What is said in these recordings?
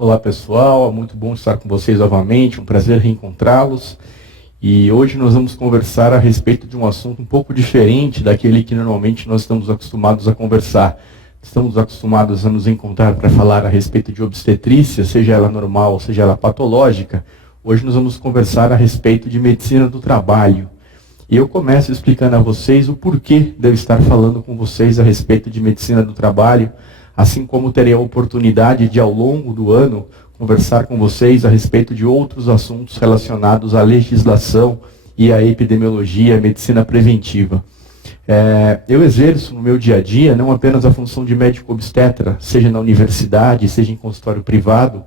Olá pessoal, é muito bom estar com vocês novamente, um prazer reencontrá-los. E hoje nós vamos conversar a respeito de um assunto um pouco diferente daquele que normalmente nós estamos acostumados a conversar. Estamos acostumados a nos encontrar para falar a respeito de obstetrícia, seja ela normal, seja ela patológica. Hoje nós vamos conversar a respeito de medicina do trabalho. E eu começo explicando a vocês o porquê de eu estar falando com vocês a respeito de medicina do trabalho, assim como terei a oportunidade de, ao longo do ano, conversar com vocês a respeito de outros assuntos relacionados à legislação e à epidemiologia, à medicina preventiva. Eu exerço no meu dia a dia não apenas a função de médico obstetra, seja na universidade, seja em consultório privado,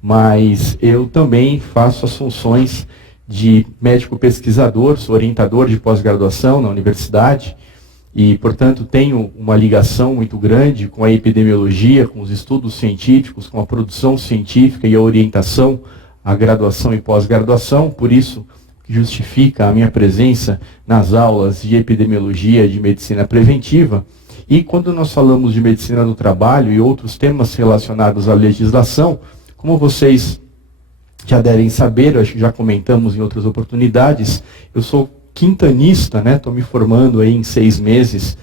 mas eu também faço as funções de médico pesquisador, sou orientador de pós-graduação na universidade e, portanto, tenho uma ligação muito grande com a epidemiologia, com os estudos científicos, com a produção científica e a orientação à graduação e pós-graduação, por isso que justifica a minha presença nas aulas de epidemiologia, de medicina preventiva. E quando nós falamos de medicina do trabalho e outros temas relacionados à legislação, como vocês já devem saber, acho que já comentamos em outras oportunidades, eu sou quintanista, estou me formando aí em 6 meses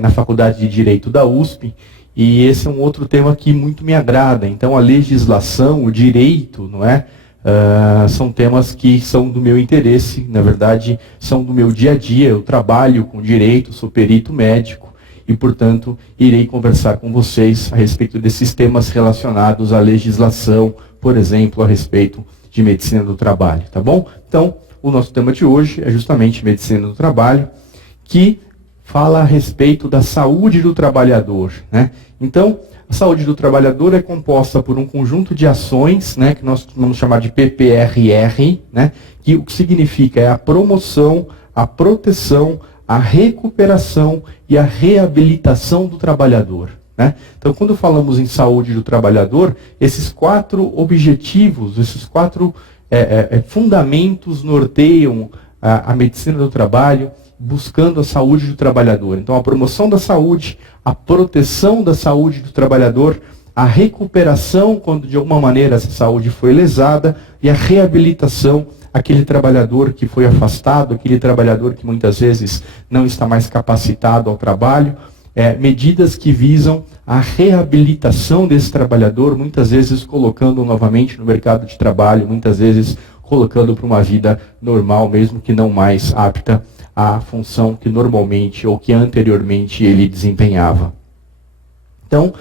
na Faculdade de Direito da USP, e esse é um outro tema que muito me agrada. Então a legislação, o direito, são temas que são do meu interesse, na verdade são do meu dia a dia. Eu trabalho com direito, sou perito médico e, portanto, irei conversar com vocês a respeito desses temas relacionados à legislação, por exemplo, a respeito de medicina do trabalho, tá bom? Então, o nosso tema de hoje é justamente medicina do trabalho, que fala a respeito da saúde do trabalhador, Então, a saúde do trabalhador é composta por um conjunto de ações, que nós vamos chamar de PPRR, que o que significa é a promoção, a proteção, a recuperação e a reabilitação do trabalhador. Então, quando falamos em saúde do trabalhador, esses 4 objetivos, esses 4 fundamentos norteiam a medicina do trabalho, buscando a saúde do trabalhador. Então, a promoção da saúde, a proteção da saúde do trabalhador, a recuperação quando de alguma maneira essa saúde foi lesada e a reabilitação, aquele trabalhador que foi afastado, aquele trabalhador que muitas vezes não está mais capacitado ao trabalho. Medidas que visam a reabilitação desse trabalhador, muitas vezes colocando novamente no mercado de trabalho, muitas vezes colocando para uma vida normal, mesmo que não mais apta à função que normalmente ou que anteriormente ele desempenhava. Então,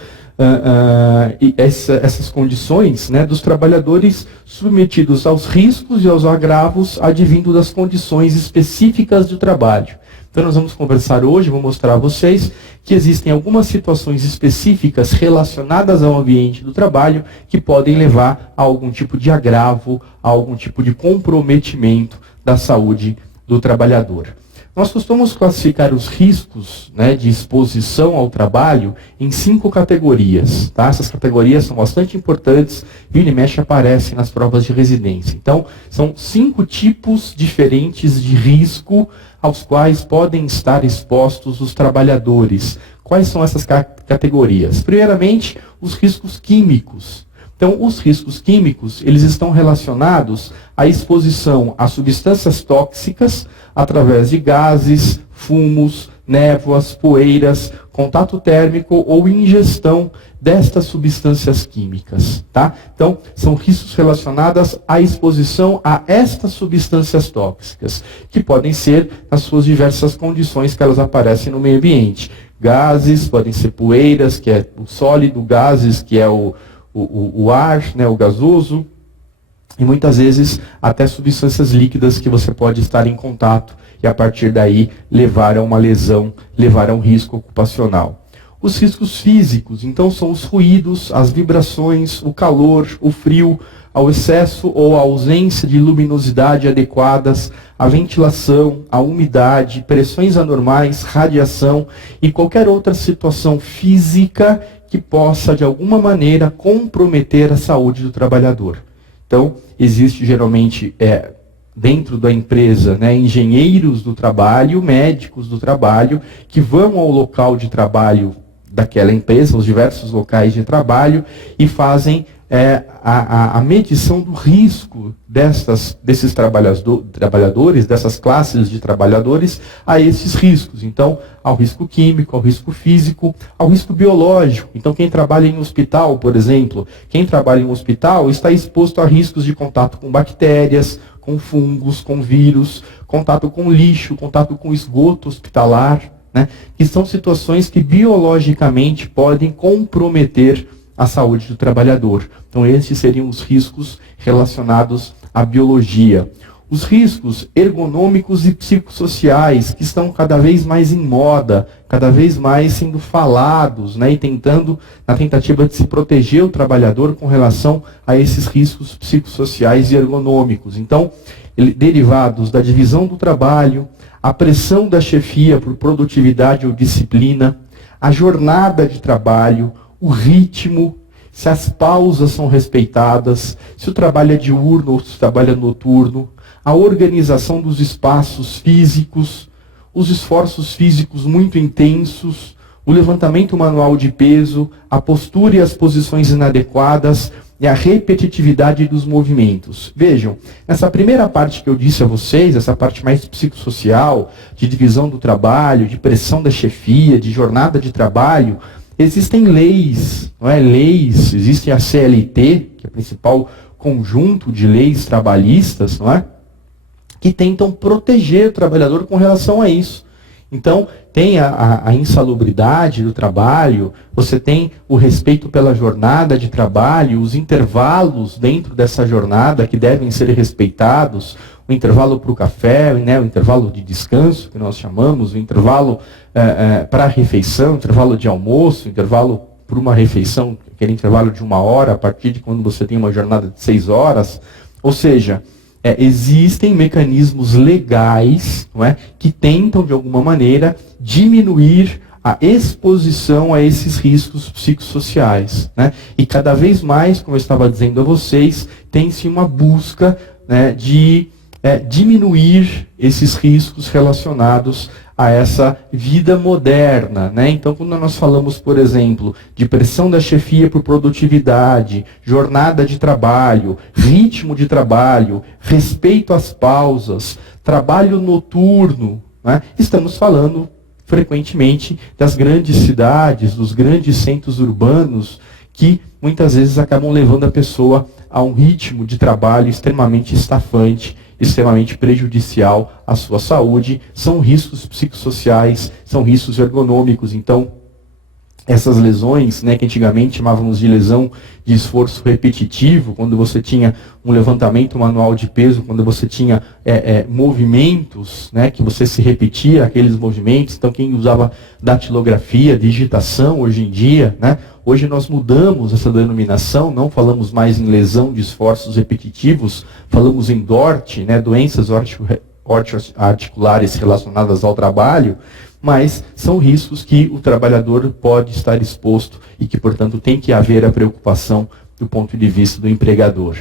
essas condições dos trabalhadores submetidos aos riscos e aos agravos advindo das condições específicas do trabalho. Então nós vamos conversar hoje, vou mostrar a vocês que existem algumas situações específicas relacionadas ao ambiente do trabalho que podem levar a algum tipo de agravo, a algum tipo de comprometimento da saúde do trabalhador. Nós costumamos classificar os riscos de exposição ao trabalho em 5 categorias. Essas categorias são bastante importantes, vira e mexe aparecem nas provas de residência. Então, são 5 tipos diferentes de risco aos quais podem estar expostos os trabalhadores. Quais são essas categorias? Primeiramente, os riscos químicos. Então, os riscos químicos, eles estão relacionados à exposição a substâncias tóxicas através de gases, fumos, névoas, poeiras, contato térmico ou ingestão destas substâncias químicas. Então, são riscos relacionados à exposição a estas substâncias tóxicas, que podem ser as suas diversas condições que elas aparecem no meio ambiente. Gases, podem ser poeiras, que é o sólido, gases, que é o ar, o gasoso, e muitas vezes até substâncias líquidas que você pode estar em contato e a partir daí levar a uma lesão, levar a um risco ocupacional. Os riscos físicos, então, são os ruídos, as vibrações, o calor, o frio, ao excesso ou a ausência de luminosidade adequadas, a ventilação, a umidade, pressões anormais, radiação e qualquer outra situação física que possa, de alguma maneira, comprometer a saúde do trabalhador. Então, existe geralmente, dentro da empresa, engenheiros do trabalho, médicos do trabalho, que vão ao local de trabalho daquela empresa, os diversos locais de trabalho, e fazem a medição do risco desses trabalhadores, dessas classes de trabalhadores, a esses riscos. Então, ao risco químico, ao risco físico, ao risco biológico. Então, quem trabalha em hospital, por exemplo, quem trabalha em um hospital está exposto a riscos de contato com bactérias, com fungos, com vírus, contato com lixo, contato com esgoto hospitalar, né, que são situações que biologicamente podem comprometer a saúde do trabalhador. Então, esses seriam os riscos relacionados à biologia. Os riscos ergonômicos e psicossociais, que estão cada vez mais em moda, cada vez mais sendo falados, né, e na tentativa de se proteger o trabalhador com relação a esses riscos psicossociais e ergonômicos. Então, derivados da divisão do trabalho, a pressão da chefia por produtividade ou disciplina, a jornada de trabalho, o ritmo, se as pausas são respeitadas, se o trabalho é diurno ou se o trabalho é noturno, a organização dos espaços físicos, os esforços físicos muito intensos, o levantamento manual de peso, a postura e as posições inadequadas e a repetitividade dos movimentos. Vejam, essa primeira parte que eu disse a vocês, essa parte mais psicossocial, de divisão do trabalho, de pressão da chefia, de jornada de trabalho, existem leis, não é? Leis, existe a CLT, que é o principal conjunto de leis trabalhistas, não é? Que tentam proteger o trabalhador com relação a isso. Então, tem a insalubridade do trabalho, você tem o respeito pela jornada de trabalho, os intervalos dentro dessa jornada que devem ser respeitados, o intervalo para o café, né, o intervalo de descanso, que nós chamamos, o intervalo para a refeição, o intervalo de almoço, o intervalo para uma refeição, aquele intervalo de 1 hora, a partir de quando você tem uma jornada de 6 horas. Ou seja, existem mecanismos legais, não é, que tentam, de alguma maneira, diminuir a exposição a esses riscos psicossociais, né? E cada vez mais, como eu estava dizendo a vocês, tem-se uma busca, né, de diminuir esses riscos relacionados a essa vida moderna, né? Então, quando nós falamos, por exemplo, de pressão da chefia por produtividade, jornada de trabalho, ritmo de trabalho, respeito às pausas, trabalho noturno, né? Estamos falando frequentemente das grandes cidades, dos grandes centros urbanos, que muitas vezes acabam levando a pessoa a um ritmo de trabalho extremamente estafante, extremamente prejudicial à sua saúde. São riscos psicossociais, são riscos ergonômicos. Então, essas lesões, né, que antigamente chamávamos de lesão de esforço repetitivo, quando você tinha um levantamento manual de peso, quando você tinha movimentos, né, que você se repetia aqueles movimentos. Então, quem usava datilografia, digitação hoje em dia, né, hoje nós mudamos essa denominação, não falamos mais em lesão de esforços repetitivos, falamos em DORT, né, doenças articulares relacionadas ao trabalho, mas são riscos que o trabalhador pode estar exposto e que, portanto, tem que haver a preocupação do ponto de vista do empregador.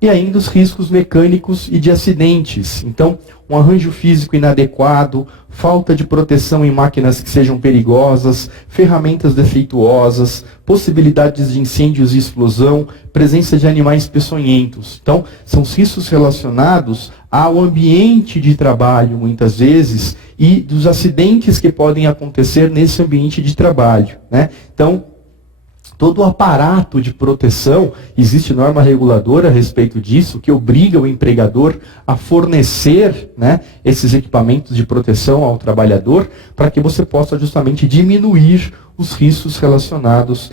E ainda os riscos mecânicos e de acidentes. Então, um arranjo físico inadequado, falta de proteção em máquinas que sejam perigosas, ferramentas defeituosas, possibilidades de incêndios e explosão, presença de animais peçonhentos. Então, são riscos relacionados ao ambiente de trabalho, muitas vezes, e dos acidentes que podem acontecer nesse ambiente de trabalho, né? Então, todo o aparato de proteção, existe norma reguladora a respeito disso, que obriga o empregador a fornecer, né, esses equipamentos de proteção ao trabalhador, para que você possa justamente diminuir os riscos relacionados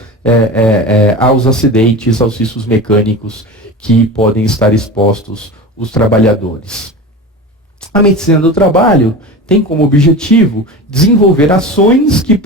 aos acidentes, aos riscos mecânicos que podem estar expostos os trabalhadores. A medicina do trabalho tem como objetivo desenvolver ações que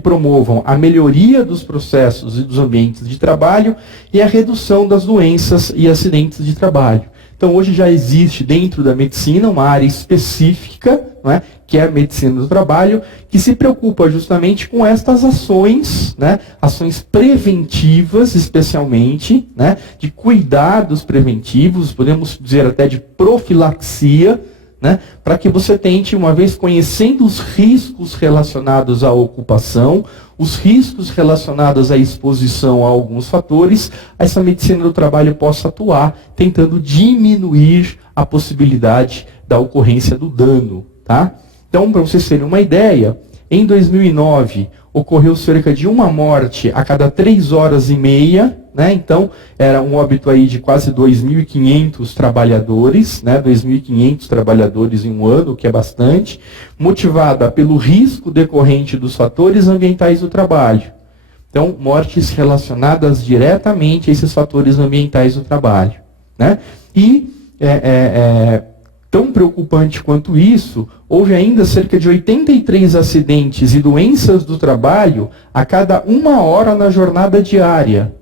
promovam a melhoria dos processos e dos ambientes de trabalho e a redução das doenças e acidentes de trabalho. Então, hoje já existe dentro da medicina uma área específica, não é, que é a medicina do trabalho, que se preocupa justamente com estas ações, né, ações preventivas especialmente, né, de cuidados preventivos, podemos dizer até de profilaxia, né, para que você tente, uma vez conhecendo os riscos relacionados à ocupação, os riscos relacionados à exposição a alguns fatores, essa medicina do trabalho possa atuar, tentando diminuir a possibilidade da ocorrência do dano. Tá? Então, para vocês terem uma ideia, em 2009, ocorreu cerca de uma morte a cada 3 horas e meia, né? Então, era um óbito aí de quase 2.500 trabalhadores, né? 2.500 trabalhadores em um ano, o que é bastante, motivada pelo risco decorrente dos fatores ambientais do trabalho. Então, mortes relacionadas diretamente a esses fatores ambientais do trabalho, né? E, tão preocupante quanto isso, houve ainda cerca de 83 acidentes e doenças do trabalho a cada 1 hora na jornada diária.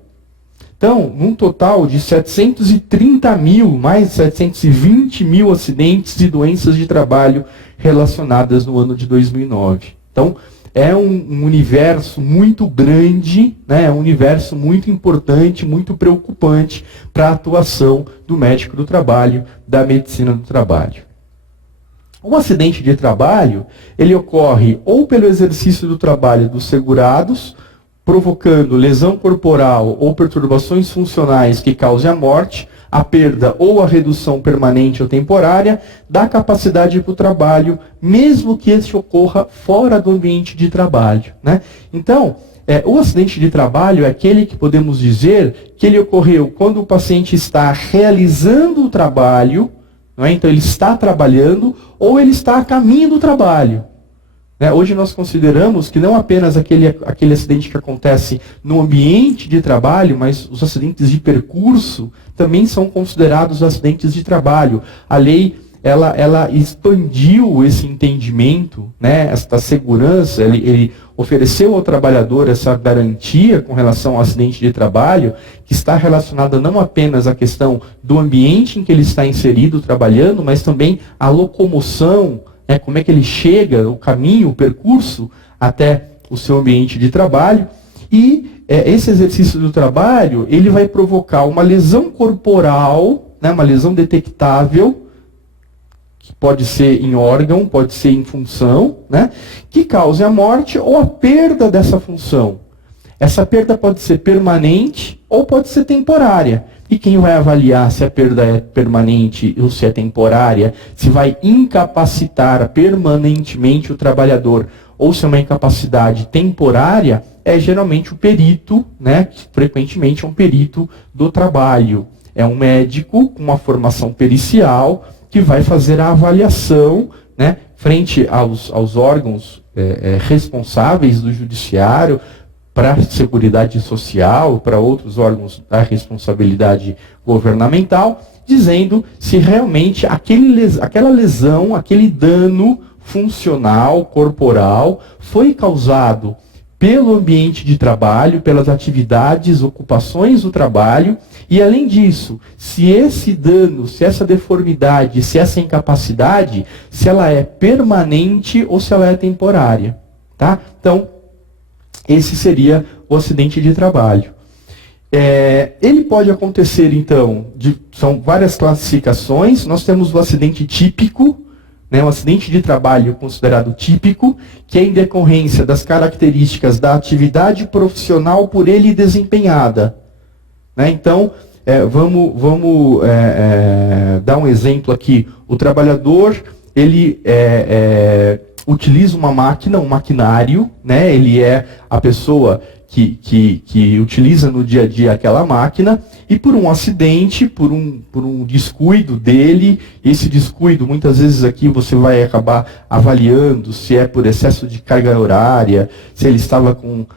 Então, num total de 730 mil, mais 720 mil acidentes e doenças de trabalho relacionadas no ano de 2009. Então, é um universo muito grande, né? É um universo muito importante, muito preocupante para a atuação do médico do trabalho, da medicina do trabalho. Um acidente de trabalho, ele ocorre ou pelo exercício do trabalho dos segurados, provocando lesão corporal ou perturbações funcionais que causem a morte, a perda ou a redução permanente ou temporária da capacidade para o trabalho, mesmo que este ocorra fora do ambiente de trabalho, né? Então, o acidente de trabalho é aquele que podemos dizer que ele ocorreu quando o paciente está realizando o trabalho, não é? Então ele está trabalhando ou ele está a caminho do trabalho. Hoje nós consideramos que não apenas aquele acidente que acontece no ambiente de trabalho, mas os acidentes de percurso também são considerados acidentes de trabalho. A lei ela expandiu esse entendimento, né, esta segurança, ele ofereceu ao trabalhador essa garantia com relação ao acidente de trabalho, que está relacionada não apenas à questão do ambiente em que ele está inserido trabalhando, mas também à locomoção, como é que ele chega, o caminho, o percurso até o seu ambiente de trabalho. E esse exercício do trabalho, ele vai provocar uma lesão corporal, né, uma lesão detectável, que pode ser em órgão, pode ser em função, né, que cause a morte ou a perda dessa função. Essa perda pode ser permanente ou pode ser temporária. E quem vai avaliar se a perda é permanente ou se é temporária, se vai incapacitar permanentemente o trabalhador ou se é uma incapacidade temporária, é geralmente o perito, né, que frequentemente é um perito do trabalho. É um médico com uma formação pericial que vai fazer a avaliação, né, frente aos órgãos responsáveis do judiciário, para a Seguridade Social, para outros órgãos da responsabilidade governamental, dizendo se realmente aquela lesão, aquele dano funcional, corporal, foi causado pelo ambiente de trabalho, pelas atividades, ocupações do trabalho, e além disso, se esse dano, se essa deformidade, se essa incapacidade, se ela é permanente ou se ela é temporária. Tá? Então, esse seria o acidente de trabalho. Ele pode acontecer, então, são várias classificações. Nós temos o acidente típico, né, um acidente de trabalho considerado típico, que é em decorrência das características da atividade profissional por ele desempenhada. Né? Então, vamos dar um exemplo aqui. O trabalhador, ele utiliza uma máquina, um maquinário, né? Ele é a pessoa que utiliza no dia a dia aquela máquina, e por um acidente, por um descuido dele, esse descuido, muitas vezes aqui você vai acabar avaliando se é por excesso de carga horária, se ele estava com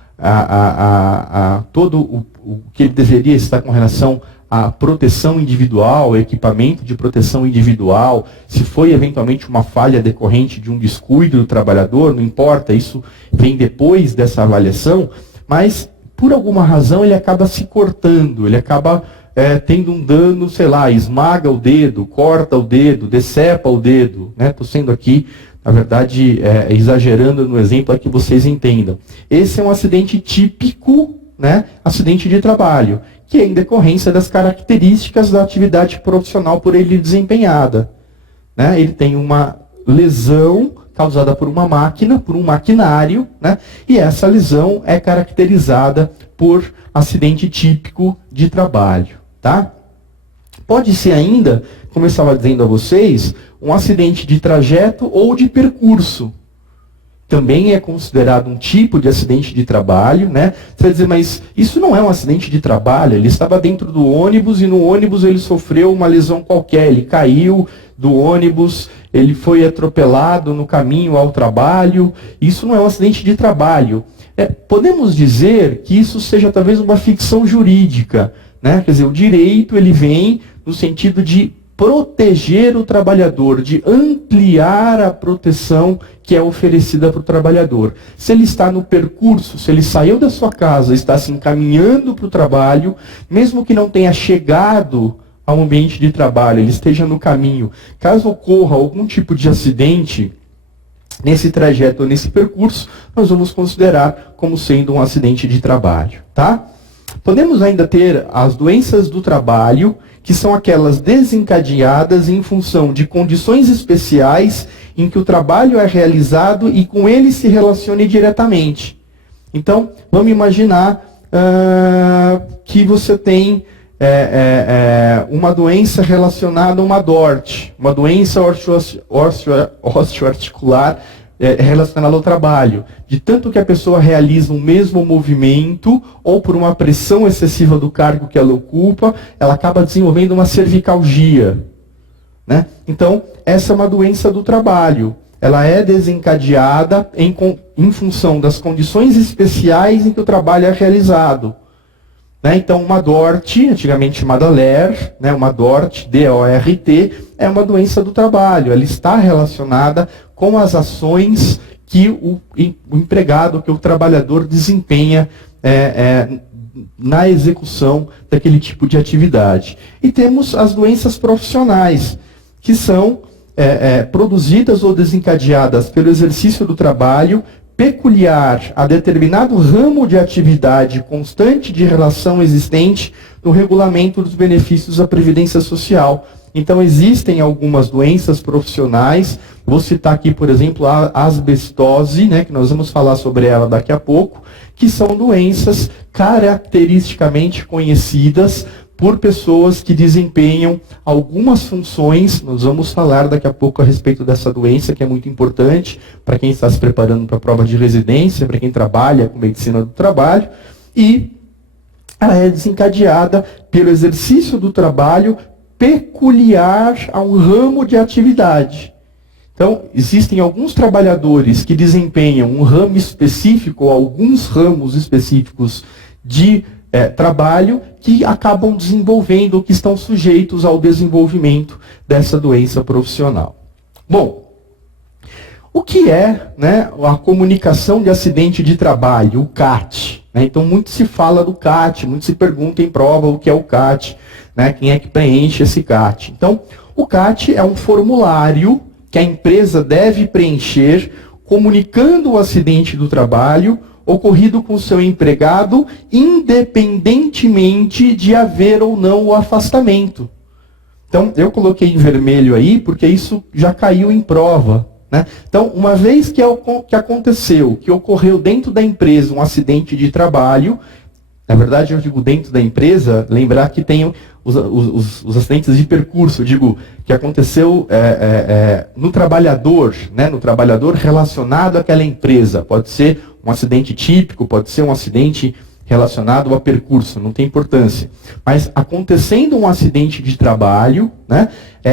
todo o que ele deveria estar com relação à proteção individual, equipamento de proteção individual, se foi eventualmente uma falha decorrente de um descuido do trabalhador, não importa, isso vem depois dessa avaliação, mas por alguma razão ele acaba se cortando, ele acaba tendo um dano, sei lá, esmaga o dedo, corta o dedo, decepa o dedo, né? Estou sendo aqui, na verdade, exagerando no exemplo para que vocês entendam. Esse é um acidente típico, né? Acidente de trabalho, que é em decorrência das características da atividade profissional por ele desempenhada. né? Ele tem uma lesão causada por uma máquina, por um maquinário, né? E essa lesão é caracterizada por acidente típico de trabalho, tá? Pode ser ainda, como eu estava dizendo a vocês, um acidente de trajeto ou de percurso. Também é considerado um tipo de acidente de trabalho, né? Você vai dizer, mas isso não é um acidente de trabalho, ele estava dentro do ônibus e no ônibus ele sofreu uma lesão qualquer, ele caiu do ônibus, ele foi atropelado no caminho ao trabalho, isso não é um acidente de trabalho. Podemos dizer que isso seja talvez uma ficção jurídica, né? Quer dizer, o direito ele vem no sentido de proteger o trabalhador, de ampliar a proteção que é oferecida para o trabalhador. Se ele está no percurso, se ele saiu da sua casa, está se encaminhando para o trabalho, mesmo que não tenha chegado ao ambiente de trabalho, ele esteja no caminho, caso ocorra algum tipo de acidente nesse trajeto ou nesse percurso, nós vamos considerar como sendo um acidente de trabalho, tá? Podemos ainda ter as doenças do trabalho, que são aquelas desencadeadas em função de condições especiais em que o trabalho é realizado e com ele se relacione diretamente. Então, vamos imaginar que você tem uma doença relacionada a uma DORT, uma doença osteoarticular relacionada ao trabalho. De tanto que a pessoa realiza um mesmo movimento, ou por uma pressão excessiva do cargo que ela ocupa, ela acaba desenvolvendo uma cervicalgia, né? Então, essa é uma doença do trabalho. Ela é desencadeada em função das condições especiais em que o trabalho é realizado. Né? Então, uma DORT, antigamente chamada LER, né? Uma DORT, D-O-R-T, é uma doença do trabalho. Ela está relacionada com as ações que o empregado, que o trabalhador desempenha na execução daquele tipo de atividade. E temos as doenças profissionais, que são produzidas ou desencadeadas pelo exercício do trabalho peculiar a determinado ramo de atividade constante de relação existente no regulamento dos benefícios da Previdência Social. Então, existem algumas doenças profissionais, vou citar aqui, por exemplo, a asbestose, né, que nós vamos falar sobre ela daqui a pouco, que são doenças caracteristicamente conhecidas por pessoas que desempenham algumas funções. Nós vamos falar daqui a pouco a respeito dessa doença, que é muito importante para quem está se preparando para a prova de residência, para quem trabalha com medicina do trabalho, e ela é desencadeada pelo exercício do trabalho peculiar a um ramo de atividade. Então, existem alguns trabalhadores que desempenham um ramo específico, ou alguns ramos específicos de trabalho, que acabam desenvolvendo, que estão sujeitos ao desenvolvimento dessa doença profissional. Bom, o que é, né, a comunicação de acidente de trabalho, o CAT? Né? Então, muito se fala do CAT, muito se pergunta em prova o que é o CAT, né? Quem é que preenche esse CAT. Então, o CAT é um formulário que a empresa deve preencher comunicando o acidente do trabalho ocorrido com o seu empregado, independentemente de haver ou não o afastamento. Então, eu coloquei em vermelho aí, porque isso já caiu em prova. Né? Então, uma vez que aconteceu, que ocorreu dentro da empresa um acidente de trabalho, na verdade eu digo dentro da empresa, lembrar que tem os acidentes de percurso, eu digo que aconteceu no trabalhador, né? No trabalhador relacionado àquela empresa. Pode ser um acidente típico, pode ser um acidente relacionado a percurso, não tem importância. Mas acontecendo um acidente de trabalho, né,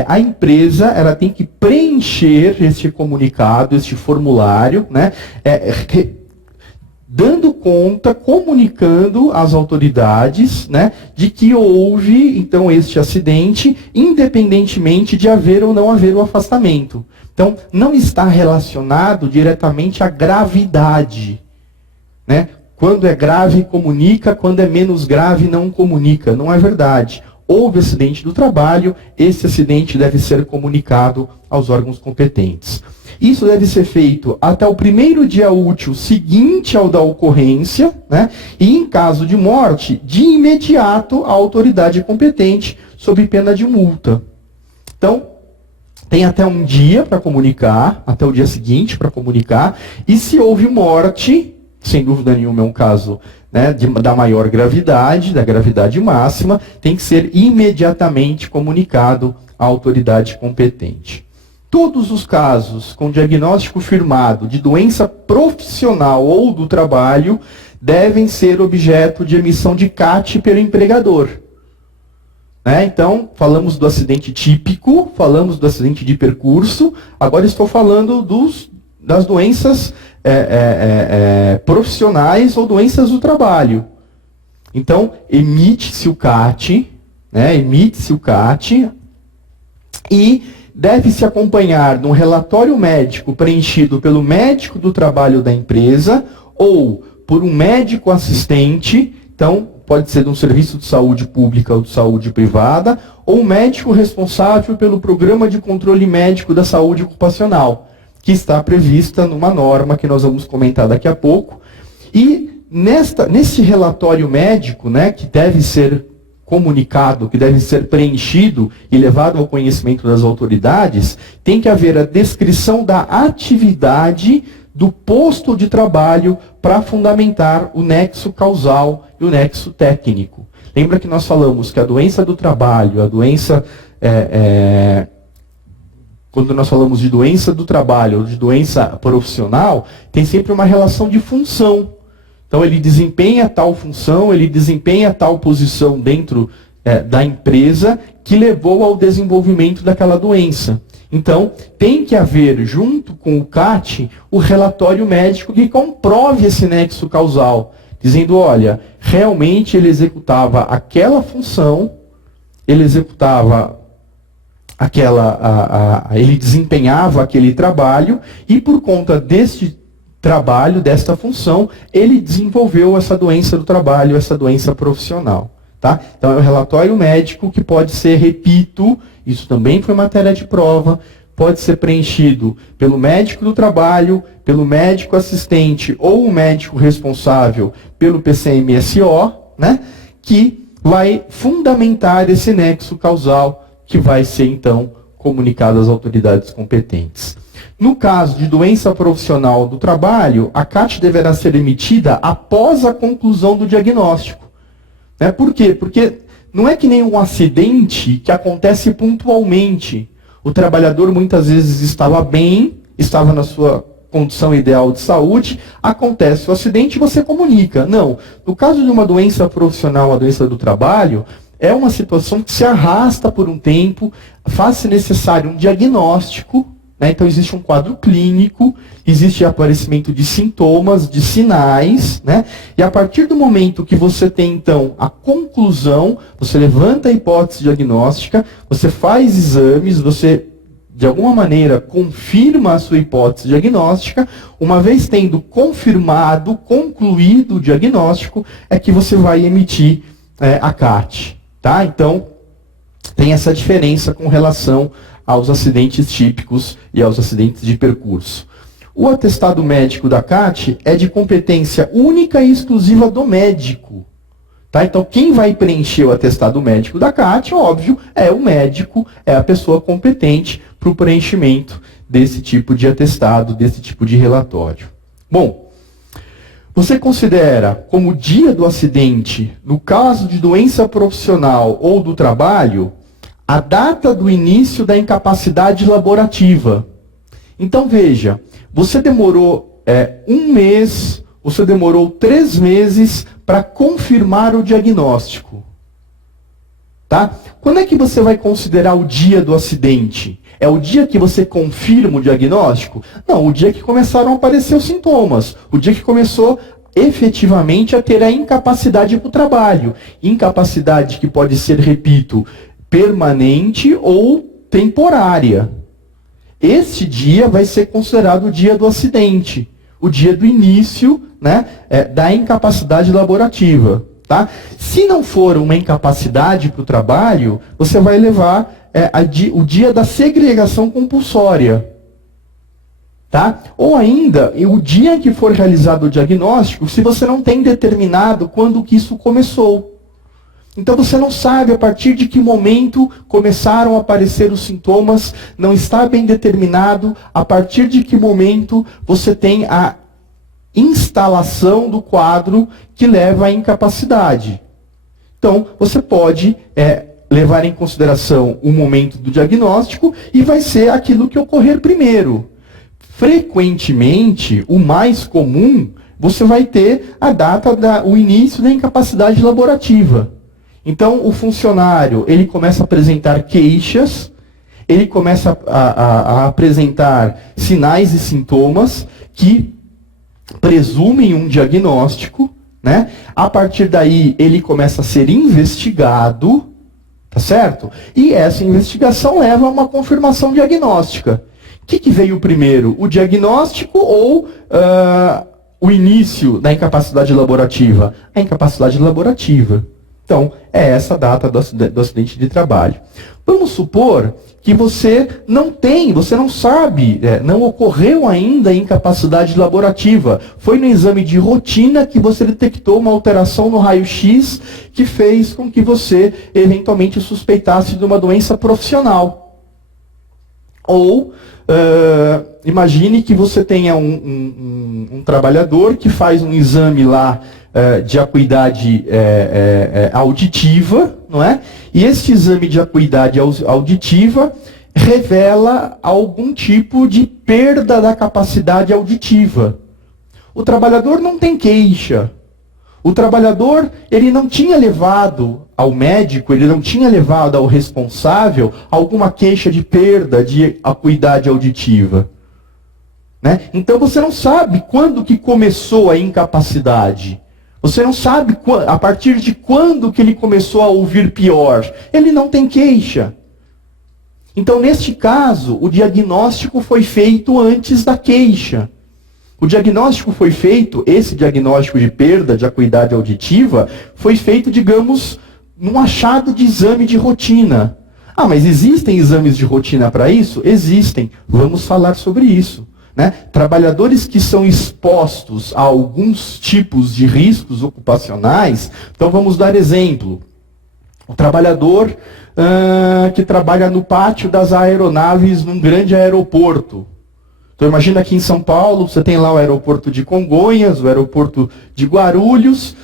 a empresa ela tem que preencher este comunicado, este formulário, né, dando conta, comunicando às autoridades, né, de que houve, então, este acidente, independentemente de haver ou não haver o afastamento. Então, não está relacionado diretamente à gravidade, né? Quando é grave, comunica, quando é menos grave, não comunica. Não é verdade. Houve acidente do trabalho, esse acidente deve ser comunicado aos órgãos competentes. Isso deve ser feito até o primeiro dia útil seguinte ao da ocorrência, né? E em caso de morte, de imediato à autoridade competente, sob pena de multa. Então, tem até um dia para comunicar, até o dia seguinte para comunicar, e se houve morte, sem dúvida nenhuma é um caso, né, da maior gravidade, da gravidade máxima, tem que ser imediatamente comunicado à autoridade competente. Todos os casos com diagnóstico firmado de doença profissional ou do trabalho devem ser objeto de emissão de CAT pelo empregador. Então, falamos do acidente típico, falamos do acidente de percurso, agora estou falando das doenças profissionais ou doenças do trabalho. Então, emite-se o CAT, e deve-se acompanhar de um relatório médico preenchido pelo médico do trabalho da empresa ou por um médico assistente, então pode ser de um serviço de saúde pública ou de saúde privada, ou um médico responsável pelo programa de controle médico da saúde ocupacional, que está prevista numa norma que nós vamos comentar daqui a pouco. E nesse relatório médico, que deve ser comunicado, que deve ser preenchido e levado ao conhecimento das autoridades, tem que haver a descrição da atividade do posto de trabalho para fundamentar o nexo causal e o nexo técnico. Lembra que nós falamos que a doença do trabalho, a doença... quando nós falamos de doença do trabalho ou de doença profissional, tem sempre uma relação de função. Então ele desempenha tal função, ele desempenha tal posição dentro da empresa que levou ao desenvolvimento daquela doença. Então, tem que haver, junto com o CAT, o relatório médico que comprove esse nexo causal, dizendo, olha, realmente ele executava aquela função, ele executava ele desempenhava aquele trabalho, e por conta deste trabalho, desta função, ele desenvolveu essa doença do trabalho, essa doença profissional. Tá? Então é o relatório médico que pode ser, repito, isso também foi matéria de prova, pode ser preenchido pelo médico do trabalho, pelo médico assistente ou o médico responsável pelo PCMSO, que vai fundamentar esse nexo causal que vai ser então comunicado às autoridades competentes. No caso de doença profissional do trabalho, a CAT deverá ser emitida após a conclusão do diagnóstico. Por quê? Porque não é que nem um acidente que acontece pontualmente. O trabalhador muitas vezes estava bem, estava na sua condição ideal de saúde, acontece o acidente e você comunica. Não. No caso de uma doença profissional, a doença do trabalho, é uma situação que se arrasta por um tempo, faz-se necessário um diagnóstico, então existe um quadro clínico, existe aparecimento de sintomas, de sinais, e a partir do momento que você tem, então, a conclusão, você levanta a hipótese diagnóstica, você faz exames, você, de alguma maneira, confirma a sua hipótese diagnóstica, uma vez tendo confirmado, concluído o diagnóstico, é que você vai emitir a CAT. Tá? Então, tem essa diferença com relação aos acidentes típicos e aos acidentes de percurso. O atestado médico da CAT é de competência única e exclusiva do médico. Tá? Então, quem vai preencher o atestado médico da CAT, óbvio, é o médico, é a pessoa competente para o preenchimento desse tipo de atestado, desse tipo de relatório. Bom, você considera como dia do acidente, no caso de doença profissional ou do trabalho, a data do início da incapacidade laborativa. Então veja, você demorou 1 mês, você demorou 3 meses para confirmar o diagnóstico. Tá? Quando é que você vai considerar o dia do acidente? É o dia que você confirma o diagnóstico? Não, o dia que começaram a aparecer os sintomas. O dia que começou efetivamente a ter a incapacidade para o trabalho. Incapacidade que pode ser, repito, permanente ou temporária. Esse dia vai ser considerado o dia do acidente, o dia do início, da incapacidade laborativa. Tá? Se não for uma incapacidade para o trabalho, você vai levar o dia da segregação compulsória. Tá? Ou ainda, o dia que for realizado o diagnóstico, se você não tem determinado quando que isso começou. Então você não sabe a partir de que momento começaram a aparecer os sintomas, não está bem determinado a partir de que momento você tem a instalação do quadro que leva à incapacidade. Então você pode levar em consideração o momento do diagnóstico e vai ser aquilo que ocorrer primeiro. Frequentemente, o mais comum, você vai ter a data, o início da incapacidade laborativa. Então, o funcionário, ele começa a apresentar queixas, ele começa a apresentar sinais e sintomas que presumem um diagnóstico, né? A partir daí, ele começa a ser investigado, tá certo? E essa investigação leva a uma confirmação diagnóstica. O que veio primeiro? O diagnóstico ou o início da incapacidade laborativa? A incapacidade laborativa. Então, é essa a data do acidente de trabalho. Vamos supor que você não sabe, não ocorreu ainda a incapacidade laborativa. Foi no exame de rotina que você detectou uma alteração no raio-x que fez com que você eventualmente suspeitasse de uma doença profissional. Ou, imagine que você tenha um trabalhador que faz um exame lá de acuidade auditiva, não é? E este exame de acuidade auditiva revela algum tipo de perda da capacidade auditiva. O trabalhador não tem queixa. O trabalhador, ele não tinha levado ao médico, ele não tinha levado ao responsável alguma queixa de perda de acuidade auditiva. Né? Então você não sabe quando que começou a incapacidade. Você não sabe a partir de quando que ele começou a ouvir pior. Ele não tem queixa. Então, neste caso, o diagnóstico foi feito antes da queixa. O diagnóstico foi feito, esse diagnóstico de perda de acuidade auditiva, foi feito, digamos, num achado de exame de rotina. Ah, mas existem exames de rotina para isso? Existem. Vamos falar sobre isso. Né? Trabalhadores que são expostos a alguns tipos de riscos ocupacionais, então vamos dar exemplo. O trabalhador que trabalha no pátio das aeronaves num grande aeroporto. Então imagina aqui em São Paulo, você tem lá o aeroporto de Congonhas, o aeroporto de Guarulhos,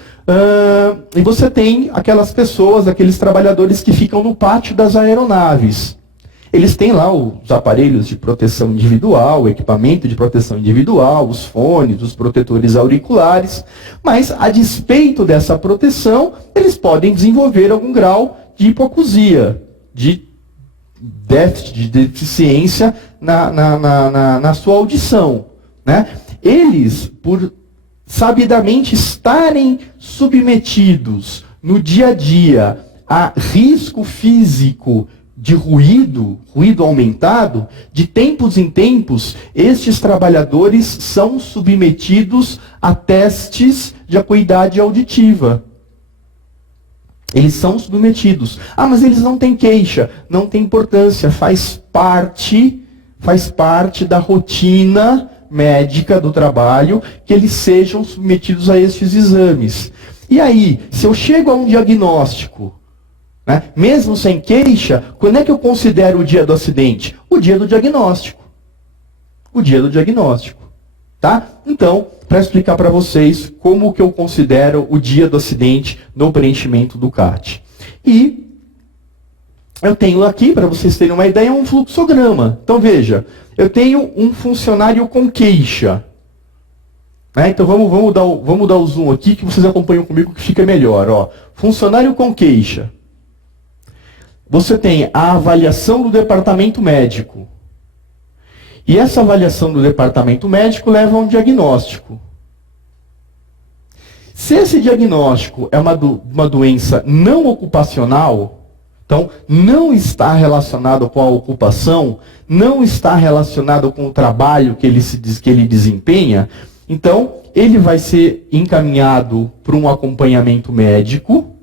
e você tem aquelas pessoas, aqueles trabalhadores que ficam no pátio das aeronaves. Eles têm lá os aparelhos de proteção individual, o equipamento de proteção individual, os fones, os protetores auriculares, mas a despeito dessa proteção, eles podem desenvolver algum grau de hipoacusia, de déficit, de deficiência na sua audição. Né? Eles, por sabidamente estarem submetidos no dia a dia a risco físico de ruído aumentado, de tempos em tempos, estes trabalhadores são submetidos a testes de acuidade auditiva. Eles são submetidos. Ah, mas eles não têm queixa. Não tem importância. Faz parte da rotina médica do trabalho que eles sejam submetidos a estes exames. E aí, se eu chego a um diagnóstico, né, mesmo sem queixa, quando é que eu considero o dia do acidente? O dia do diagnóstico. O dia do diagnóstico. Tá? Então, para explicar para vocês como que eu considero o dia do acidente no preenchimento do CAT. E eu tenho aqui, para vocês terem uma ideia, um fluxograma. Então veja, eu tenho um funcionário com queixa. Né? Então vamos dar o zoom aqui que vocês acompanham comigo que fica melhor. Ó. Funcionário com queixa. Você tem a avaliação do departamento médico. E essa avaliação do departamento médico leva a um diagnóstico. Se esse diagnóstico é uma doença não ocupacional, então não está relacionado com a ocupação, não está relacionado com o trabalho que ele desempenha, então ele vai ser encaminhado para um acompanhamento médico.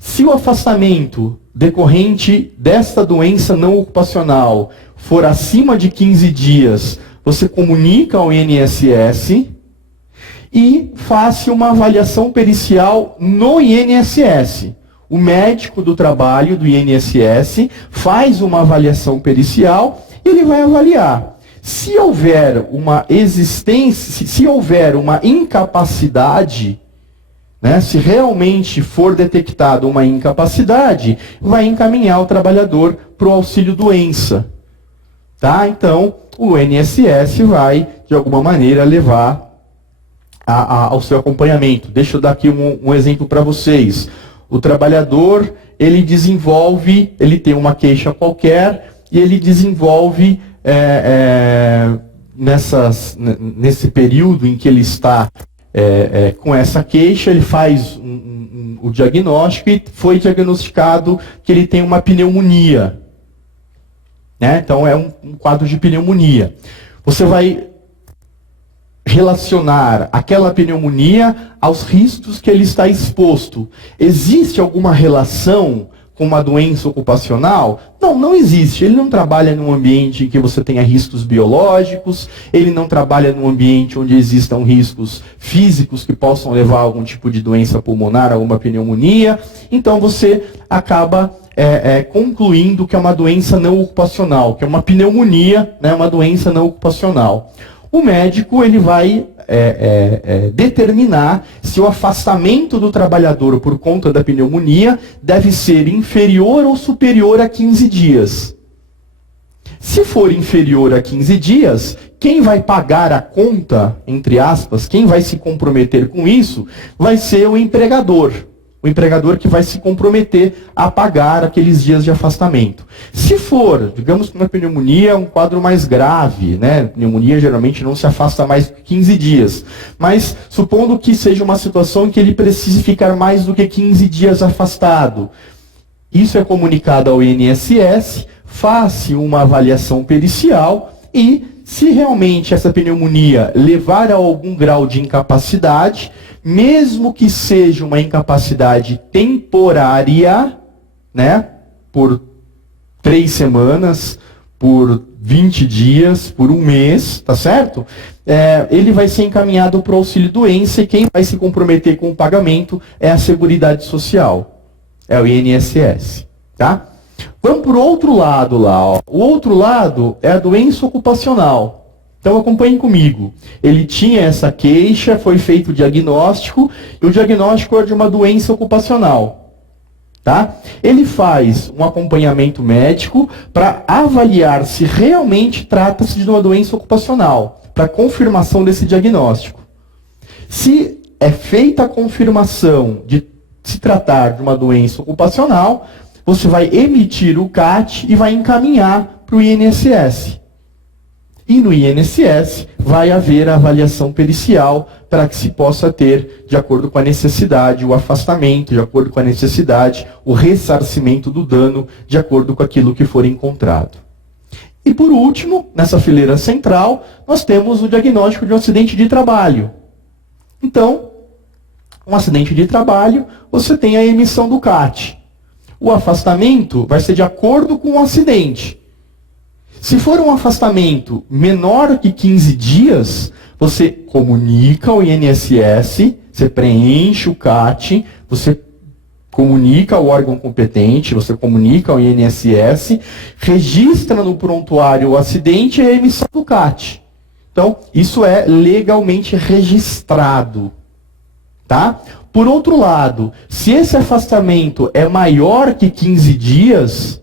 Se o afastamento decorrente desta doença não ocupacional for acima de 15 dias, você comunica ao INSS. e faça uma avaliação pericial no INSS. O médico do trabalho do INSS faz uma avaliação pericial e ele vai avaliar. Se houver uma existência, se houver uma incapacidade, né, se realmente for detectada uma incapacidade, vai encaminhar o trabalhador para o auxílio-doença. Tá? Então, o INSS vai, de alguma maneira, levar ao seu acompanhamento. Deixa eu dar aqui um exemplo para vocês. O trabalhador, ele tem uma queixa qualquer e ele desenvolve, nesse período em que ele está com essa queixa, ele faz o diagnóstico e foi diagnosticado que ele tem uma pneumonia. Né? Então é um quadro de pneumonia. Você vai relacionar aquela pneumonia aos riscos que ele está exposto. Existe alguma relação com uma doença ocupacional? Não, não existe. Ele não trabalha num ambiente em que você tenha riscos biológicos, ele não trabalha num ambiente onde existam riscos físicos que possam levar a algum tipo de doença pulmonar, alguma pneumonia. Então você acaba concluindo que é uma doença não ocupacional, que é uma pneumonia, né, uma doença não ocupacional. O médico ele vai determinar se o afastamento do trabalhador por conta da pneumonia deve ser inferior ou superior a 15 dias. Se for inferior a 15 dias, quem vai pagar a conta, entre aspas, quem vai se comprometer com isso, vai ser o empregador. O empregador que vai se comprometer a pagar aqueles dias de afastamento. Se for, digamos que uma pneumonia é um quadro mais grave, né? Pneumonia geralmente não se afasta mais que 15 dias. Mas supondo que seja uma situação em que ele precise ficar mais do que 15 dias afastado. Isso é comunicado ao INSS, faz uma avaliação pericial e, se realmente essa pneumonia levar a algum grau de incapacidade, mesmo que seja uma incapacidade temporária, né, por 3 semanas, por 20 dias, por 1 mês, tá certo? Ele vai ser encaminhado para o auxílio-doença e quem vai se comprometer com o pagamento é a Seguridade Social, é o INSS, tá? Vamos para o outro lado lá, ó. O outro lado é a doença ocupacional. Então acompanhem comigo. Ele tinha essa queixa, foi feito o diagnóstico, e o diagnóstico é de uma doença ocupacional. Tá? Ele faz um acompanhamento médico para avaliar se realmente trata-se de uma doença ocupacional, para confirmação desse diagnóstico. Se é feita a confirmação de se tratar de uma doença ocupacional, você vai emitir o CAT e vai encaminhar para o INSS. E no INSS vai haver a avaliação pericial para que se possa ter, de acordo com a necessidade, o afastamento, de acordo com a necessidade, o ressarcimento do dano, de acordo com aquilo que for encontrado. E por último, nessa fileira central, nós temos o diagnóstico de um acidente de trabalho. Então, um acidente de trabalho, você tem a emissão do CAT. O afastamento vai ser de acordo com o acidente. Se for um afastamento menor que 15 dias, você comunica ao INSS, você preenche o CAT, você comunica ao órgão competente, você comunica ao INSS, registra no prontuário o acidente e a emissão do CAT. Então, isso é legalmente registrado. Tá? Por outro lado, se esse afastamento é maior que 15 dias,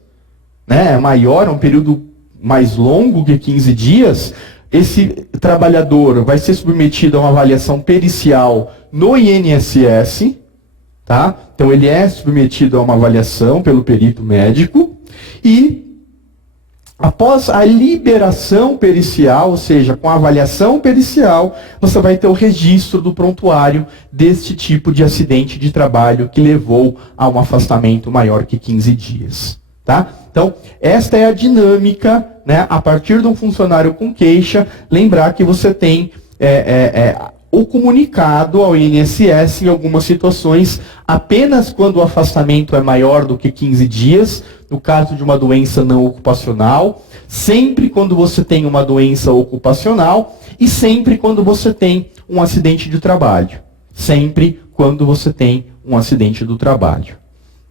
né, é maior, é um período mais longo que 15 dias, esse trabalhador vai ser submetido a uma avaliação pericial no INSS, tá? Então ele é submetido a uma avaliação pelo perito médico e após a liberação pericial, ou seja, com a avaliação pericial, você vai ter o registro do prontuário deste tipo de acidente de trabalho que levou a um afastamento maior que 15 dias. Tá? Então, esta é a dinâmica, né? A partir de um funcionário com queixa, lembrar que você tem o comunicado ao INSS em algumas situações, apenas quando o afastamento é maior do que 15 dias, no caso de uma doença não ocupacional, sempre quando você tem uma doença ocupacional e sempre quando você tem um acidente de trabalho. Sempre quando você tem um acidente do trabalho.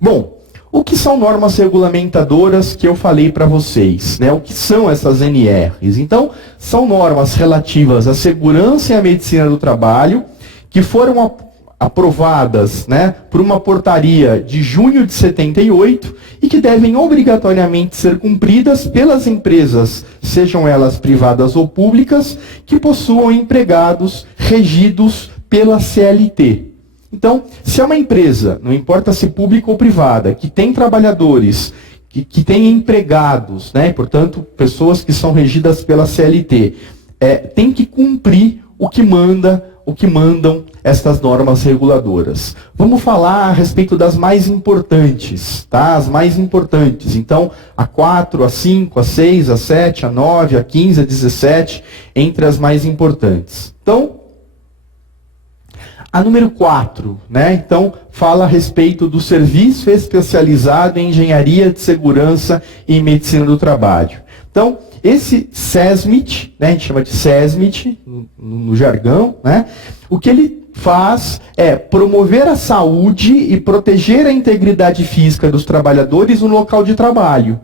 Bom, o que são normas regulamentadoras que eu falei para vocês? Né? O que são essas NRs? Então, são normas relativas à segurança e à medicina do trabalho, que foram aprovadas, né, por uma portaria de junho de 78 e que devem obrigatoriamente ser cumpridas pelas empresas, sejam elas privadas ou públicas, que possuam empregados regidos pela CLT. Então, se é uma empresa, não importa se pública ou privada, que tem trabalhadores, que tem empregados, né, portanto, pessoas que são regidas pela CLT, tem que cumprir o que mandam estas normas reguladoras. Vamos falar a respeito das mais importantes, tá? As mais importantes. Então, a 4, a 5, a 6, a 7, a 9, a 15, a 17, entre as mais importantes. Então, a número 4, né? Então, fala a respeito do serviço especializado em engenharia de segurança e medicina do trabalho. Então, esse SESMIT, né, a gente chama de SESMIT no jargão, né, o que ele faz é promover a saúde e proteger a integridade física dos trabalhadores no local de trabalho.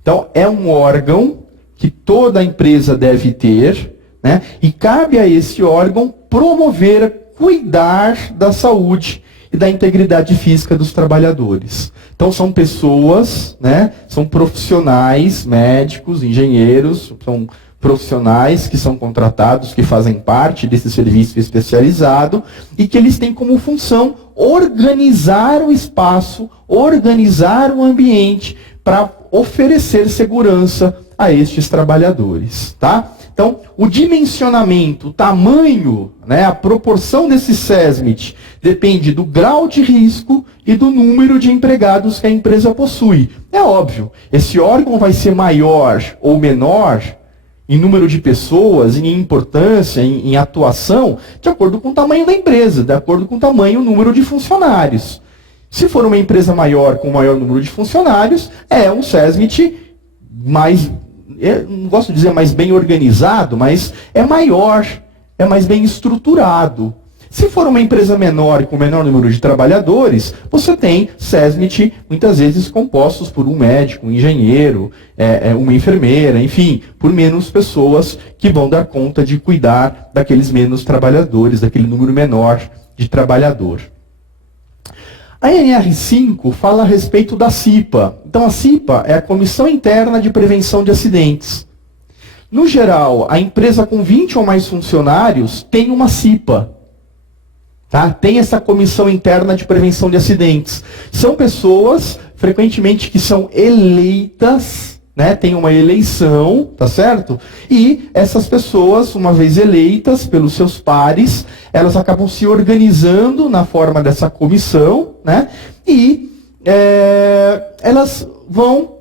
Então, é um órgão que toda empresa deve ter, né, e cabe a esse órgão promover, cuidar da saúde e da integridade física dos trabalhadores. Então são pessoas, né, são profissionais, médicos, engenheiros, são profissionais que são contratados, que fazem parte desse serviço especializado e que eles têm como função organizar o espaço, organizar o ambiente para oferecer segurança a estes trabalhadores, tá? Então, o dimensionamento, o tamanho, né, a proporção desse SESMIT depende do grau de risco e do número de empregados que a empresa possui. É óbvio, esse órgão vai ser maior ou menor em número de pessoas, em importância, em atuação, de acordo com o tamanho da empresa, de acordo com o tamanho e o número de funcionários. Se for uma empresa maior, com maior número de funcionários, é um SESMIT mais... Eu não gosto de dizer mais bem organizado, mas é maior, é mais bem estruturado. Se for uma empresa menor e com menor número de trabalhadores, você tem SESMIT muitas vezes compostos por um médico, um engenheiro, uma enfermeira, enfim, por menos pessoas que vão dar conta de cuidar daqueles menos trabalhadores, daquele número menor de trabalhador. A NR5 fala a respeito da CIPA. Então, a CIPA é a Comissão Interna de Prevenção de Acidentes. No geral, a empresa com 20 ou mais funcionários tem uma CIPA. Tá? Tem essa Comissão Interna de Prevenção de Acidentes. São pessoas, frequentemente, que são eleitas, né? Tem uma eleição, tá certo? E essas pessoas, uma vez eleitas pelos seus pares, elas acabam se organizando na forma dessa comissão, né? E elas vão,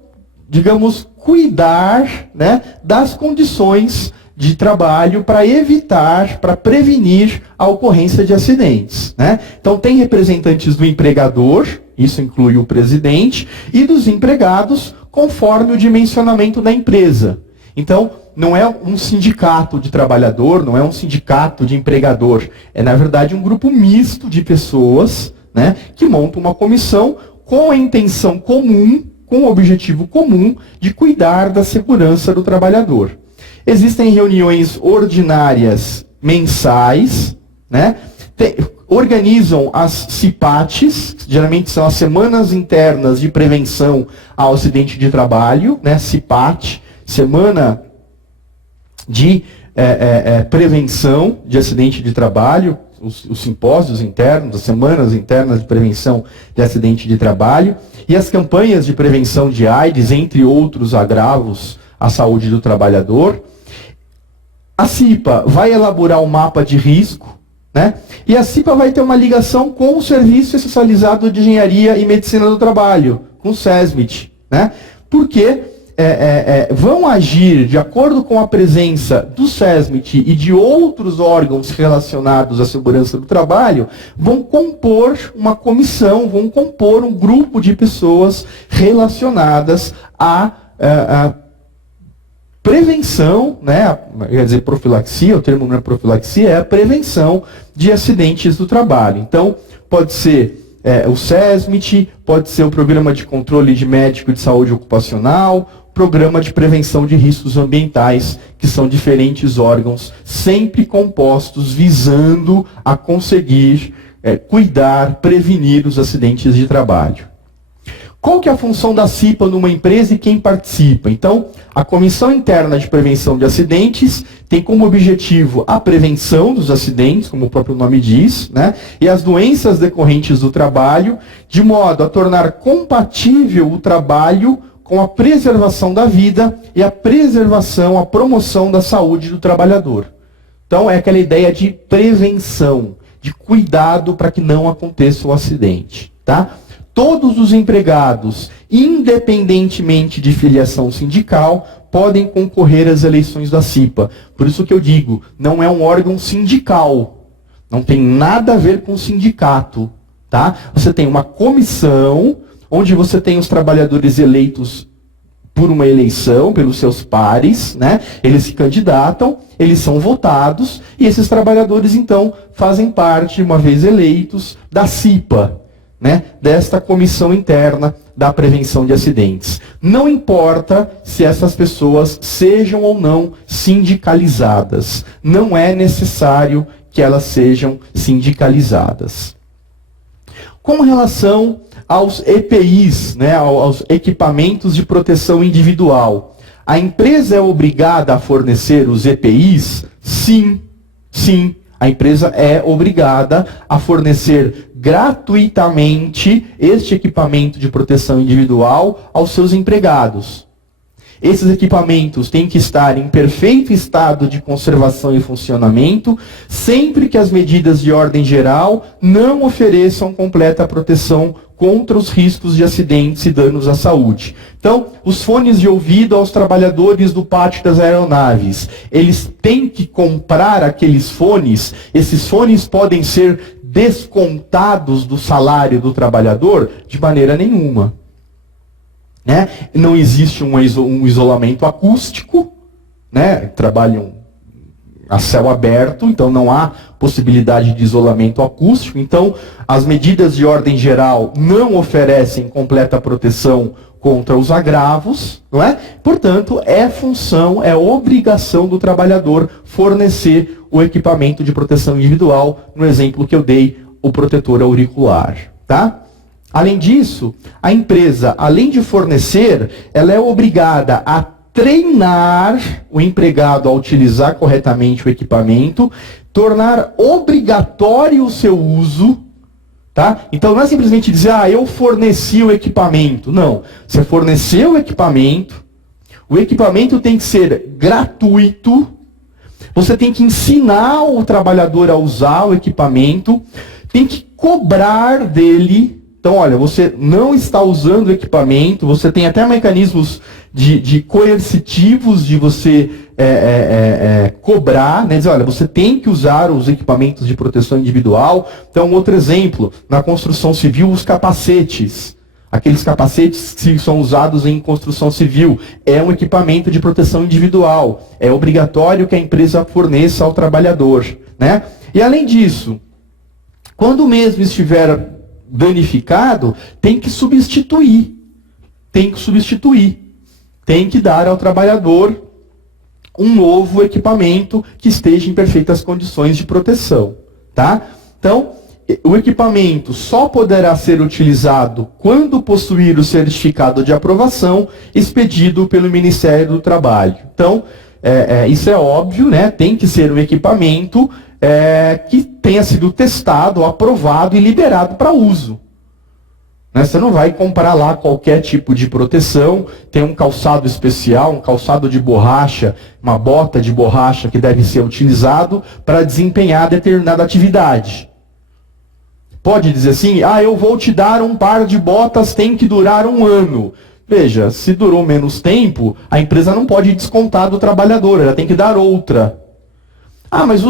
digamos, cuidar, né, das condições de trabalho para evitar, para prevenir a ocorrência de acidentes, né? Então tem representantes do empregador, isso inclui o presidente, e dos empregados, conforme o dimensionamento da empresa. Então, não é um sindicato de trabalhador, não é um sindicato de empregador. É, na verdade, um grupo misto de pessoas, né, que montam uma comissão com a intenção comum, com o objetivo comum de cuidar da segurança do trabalhador. Existem reuniões ordinárias mensais, né? Organizam as CIPATs, geralmente são as Semanas Internas de Prevenção ao Acidente de Trabalho, né? CIPAT, Semana de Prevenção de Acidente de Trabalho, os simpósios internos, as Semanas Internas de Prevenção de Acidente de Trabalho, e as campanhas de prevenção de AIDS, entre outros agravos à saúde do trabalhador. A CIPA vai elaborar um mapa de risco, né? E a CIPA vai ter uma ligação com o Serviço Especializado de Engenharia e Medicina do Trabalho, com o SESMIT, né? Porque vão agir de acordo com a presença do SESMIT e de outros órgãos relacionados à segurança do trabalho, vão compor uma comissão, vão compor um grupo de pessoas relacionadas a prevenção, né, quer dizer, profilaxia, o termo não é profilaxia, é a prevenção de acidentes do trabalho. Então, pode ser o SESMIT, pode ser o Programa de Controle de Médico de Saúde Ocupacional, Programa de Prevenção de Riscos Ambientais, que são diferentes órgãos, sempre compostos visando a conseguir cuidar, prevenir os acidentes de trabalho. Qual que é a função da CIPA numa empresa e quem participa? Então, a Comissão Interna de Prevenção de Acidentes tem como objetivo a prevenção dos acidentes, como o próprio nome diz, né? E as doenças decorrentes do trabalho, de modo a tornar compatível o trabalho com a preservação da vida e a preservação, a promoção da saúde do trabalhador. Então, é aquela ideia de prevenção, de cuidado para que não aconteça o acidente, tá? Todos os empregados, independentemente de filiação sindical, podem concorrer às eleições da CIPA. Por isso que eu digo, não é um órgão sindical. Não tem nada a ver com sindicato. Tá? Você tem uma comissão, onde você tem os trabalhadores eleitos por uma eleição, pelos seus pares, né? Eles se candidatam, eles são votados, e esses trabalhadores, então, fazem parte, uma vez eleitos, da CIPA. Né, desta comissão interna da prevenção de acidentes. Não importa se essas pessoas sejam ou não sindicalizadas. Não é necessário que elas sejam sindicalizadas. Com relação aos EPIs, né, aos equipamentos de proteção individual, a empresa é obrigada a fornecer os EPIs? Sim, sim. A empresa é obrigada a fornecer gratuitamente este equipamento de proteção individual aos seus empregados. Esses equipamentos têm que estar em perfeito estado de conservação e funcionamento, sempre que as medidas de ordem geral não ofereçam completa proteção contra os riscos de acidentes e danos à saúde. Então, os fones de ouvido aos trabalhadores do pátio das aeronaves, eles têm que comprar aqueles fones, esses fones podem ser descontados do salário do trabalhador? De maneira nenhuma. Né? Não existe um isolamento acústico, né? Trabalham a céu aberto, então não há possibilidade de isolamento acústico. Então, as medidas de ordem geral não oferecem completa proteção contra os agravos, não é? Portanto, é obrigação do trabalhador fornecer o equipamento de proteção individual, no exemplo que eu dei, o protetor auricular, tá? Além disso, a empresa, além de fornecer, ela é obrigada a treinar o empregado a utilizar corretamente o equipamento, tornar obrigatório o seu uso, tá? Então não é simplesmente dizer, eu forneci o equipamento. Não, você forneceu o equipamento tem que ser gratuito, você tem que ensinar o trabalhador a usar o equipamento, tem que cobrar dele. Então, olha, você não está usando o equipamento, você tem até mecanismos de coercitivos de você cobrar, né? Dizer, olha, você tem que usar os equipamentos de proteção individual. Então, outro exemplo, na construção civil, os capacetes. Aqueles capacetes que são usados em construção civil. É um equipamento de proteção individual. É obrigatório que a empresa forneça ao trabalhador, né? E além disso, quando o mesmo estiver danificado, tem que substituir. Tem que dar ao trabalhador um novo equipamento que esteja em perfeitas condições de proteção, tá? Então, o equipamento só poderá ser utilizado quando possuir o certificado de aprovação expedido pelo Ministério do Trabalho. Então, isso é óbvio, né? Tem que ser um equipamento que tenha sido testado, aprovado e liberado para uso. Né? Você não vai comprar lá qualquer tipo de proteção, tem um calçado especial, um calçado de borracha, uma bota de borracha que deve ser utilizado para desempenhar determinada atividade. Pode dizer assim, eu vou te dar um par de botas, tem que durar 1 ano. Veja, se durou menos tempo, a empresa não pode descontar do trabalhador, ela tem que dar outra. Mas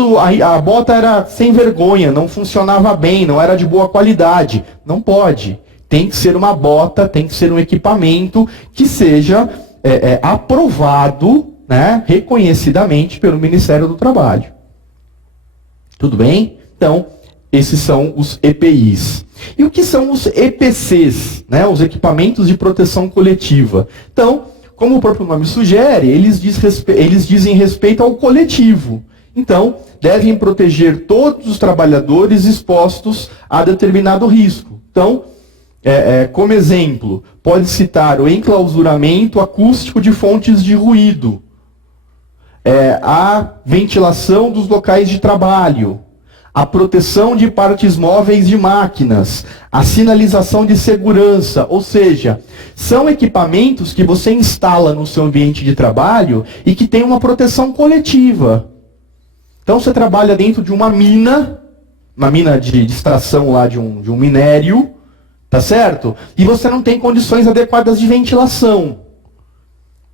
a bota era sem vergonha, não funcionava bem, não era de boa qualidade. Não pode. Tem que ser uma bota, tem que ser um equipamento que seja aprovado né, reconhecidamente pelo Ministério do Trabalho. Tudo bem? Então, esses são os EPIs. E o que são os EPCs, né, os equipamentos de proteção coletiva? Então, como o próprio nome sugere, eles dizem respeito ao coletivo. Então, devem proteger todos os trabalhadores expostos a determinado risco. Então, como exemplo, pode citar o enclausuramento acústico de fontes de ruído, a ventilação dos locais de trabalho, a proteção de partes móveis de máquinas, a sinalização de segurança, ou seja, são equipamentos que você instala no seu ambiente de trabalho e que tem uma proteção coletiva. Então você trabalha dentro de uma mina de extração lá de um minério, tá certo? E você não tem condições adequadas de ventilação.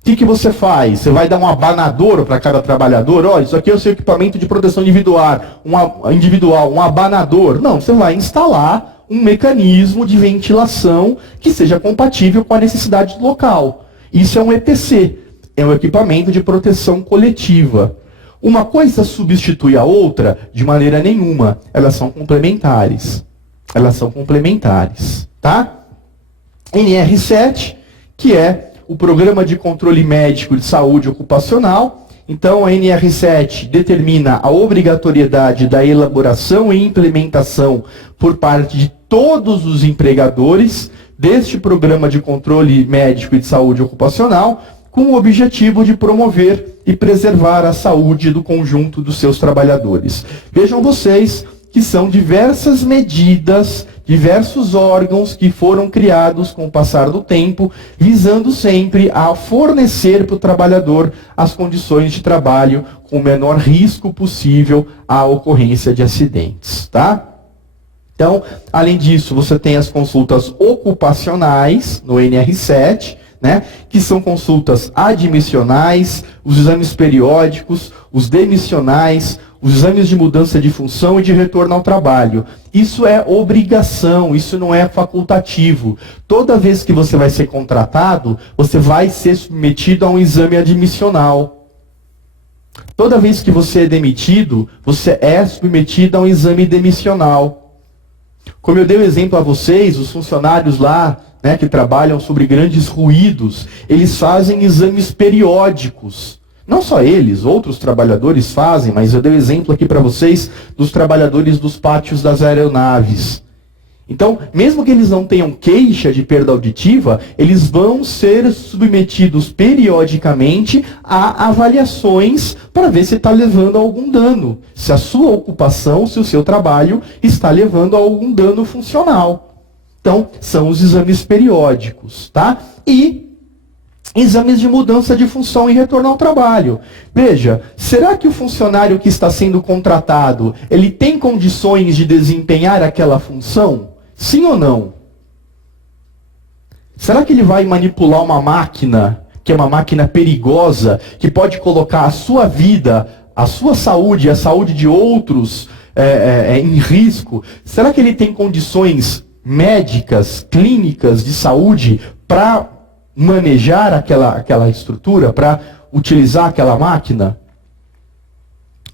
O que você faz? Você vai dar um abanador para cada trabalhador? Olha, isso aqui é o seu equipamento de proteção individual, um abanador. Não, você vai instalar um mecanismo de ventilação que seja compatível com a necessidade do local. Isso é um EPC, é um equipamento de proteção coletiva. Uma coisa substitui a outra de maneira nenhuma. Elas são complementares. Elas são complementares, tá? NR7, que é o Programa de Controle Médico de Saúde Ocupacional. Então, a NR7 determina a obrigatoriedade da elaboração e implementação por parte de todos os empregadores deste Programa de Controle Médico e de Saúde Ocupacional, com o objetivo de promover e preservar a saúde do conjunto dos seus trabalhadores. Vejam vocês que são diversas medidas, diversos órgãos que foram criados com o passar do tempo, visando sempre a fornecer para o trabalhador as condições de trabalho com o menor risco possível à ocorrência de acidentes, tá? Então, além disso, você tem as consultas ocupacionais no NR7, né, que são consultas admissionais, os exames periódicos, os demissionais, os exames de mudança de função e de retorno ao trabalho. Isso é obrigação, isso não é facultativo. Toda vez que você vai ser contratado, você vai ser submetido a um exame admissional. Toda vez que você é demitido, você é submetido a um exame demissional. Como eu dei o exemplo a vocês, os funcionários lá, né, que trabalham sobre grandes ruídos, eles fazem exames periódicos. Não só eles, outros trabalhadores fazem, mas eu dei o exemplo aqui para vocês dos trabalhadores dos pátios das aeronaves. Então, mesmo que eles não tenham queixa de perda auditiva, eles vão ser submetidos periodicamente a avaliações para ver se está levando a algum dano. Se a sua ocupação, se o seu trabalho está levando a algum dano funcional. Então, são os exames periódicos, tá? E exames de mudança de função e retorno ao trabalho. Veja, será que o funcionário que está sendo contratado, ele tem condições de desempenhar aquela função? Sim ou não? Será que ele vai manipular uma máquina, que é uma máquina perigosa, que pode colocar a sua vida, a sua saúde, a saúde de outros em risco? Será que ele tem condições médicas, clínicas de saúde para manejar aquela estrutura, para utilizar aquela máquina?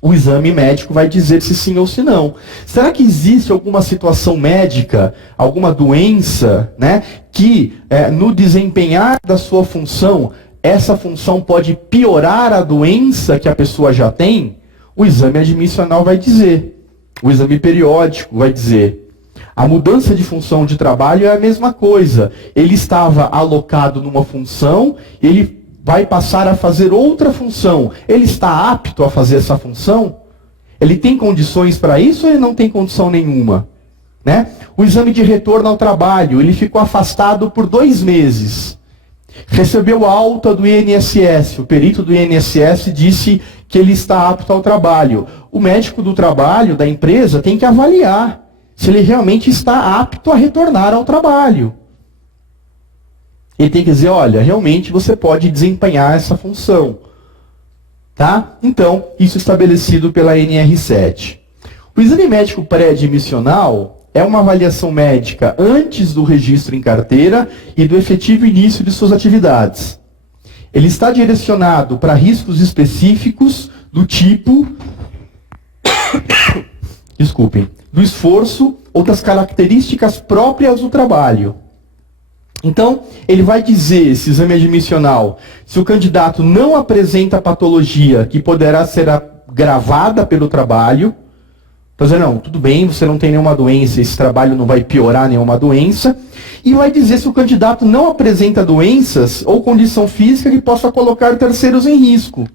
O exame médico vai dizer se sim ou se não. Será que existe alguma situação médica, alguma doença, né, que no desempenhar da sua função, essa função pode piorar a doença que a pessoa já tem? O exame admissional vai dizer. O exame periódico vai dizer. A mudança de função de trabalho é a mesma coisa. Ele estava alocado numa função, ele vai passar a fazer outra função. Ele está apto a fazer essa função? Ele tem condições para isso ou ele não tem condição nenhuma? Né? O exame de retorno ao trabalho, ele ficou afastado por 2 meses. Recebeu alta do INSS, o perito do INSS disse que ele está apto ao trabalho. O médico do trabalho, da empresa, tem que avaliar se ele realmente está apto a retornar ao trabalho. Ele tem que dizer, olha, realmente você pode desempenhar essa função. Tá? Então, isso estabelecido pela NR7. O exame médico pré-admissional é uma avaliação médica antes do registro em carteira e do efetivo início de suas atividades. Ele está direcionado para riscos específicos do tipo, desculpem, do esforço ou das características próprias do trabalho. Então, ele vai dizer, esse exame admissional, se o candidato não apresenta patologia que poderá ser agravada pelo trabalho, então, dizer, não, tudo bem, você não tem nenhuma doença, esse trabalho não vai piorar nenhuma doença, e vai dizer se o candidato não apresenta doenças ou condição física que possa colocar terceiros em risco.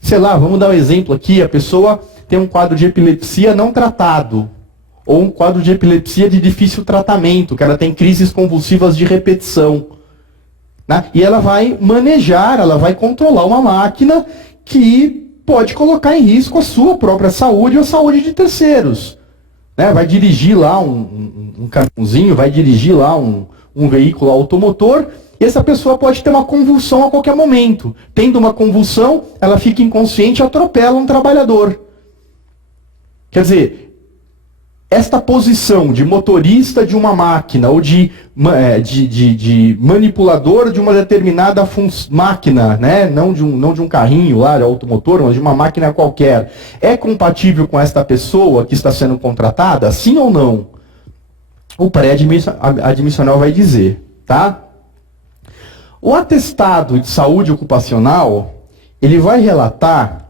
Sei lá, vamos dar um exemplo aqui, a pessoa tem um quadro de epilepsia não tratado, ou um quadro de epilepsia de difícil tratamento, que ela tem crises convulsivas de repetição. Né? E ela vai manejar, ela vai controlar uma máquina que pode colocar em risco a sua própria saúde ou a saúde de terceiros. Né? Vai dirigir lá um caminhãozinho, vai dirigir lá um veículo automotor, e essa pessoa pode ter uma convulsão a qualquer momento. Tendo uma convulsão, ela fica inconsciente e atropela um trabalhador. Quer dizer, esta posição de motorista de uma máquina ou de manipulador de uma determinada máquina, né? não de um carrinho lá, de automotor, mas de uma máquina qualquer, é compatível com esta pessoa que está sendo contratada? Sim ou não? O pré-admissional vai dizer. Tá? O atestado de saúde ocupacional, ele vai relatar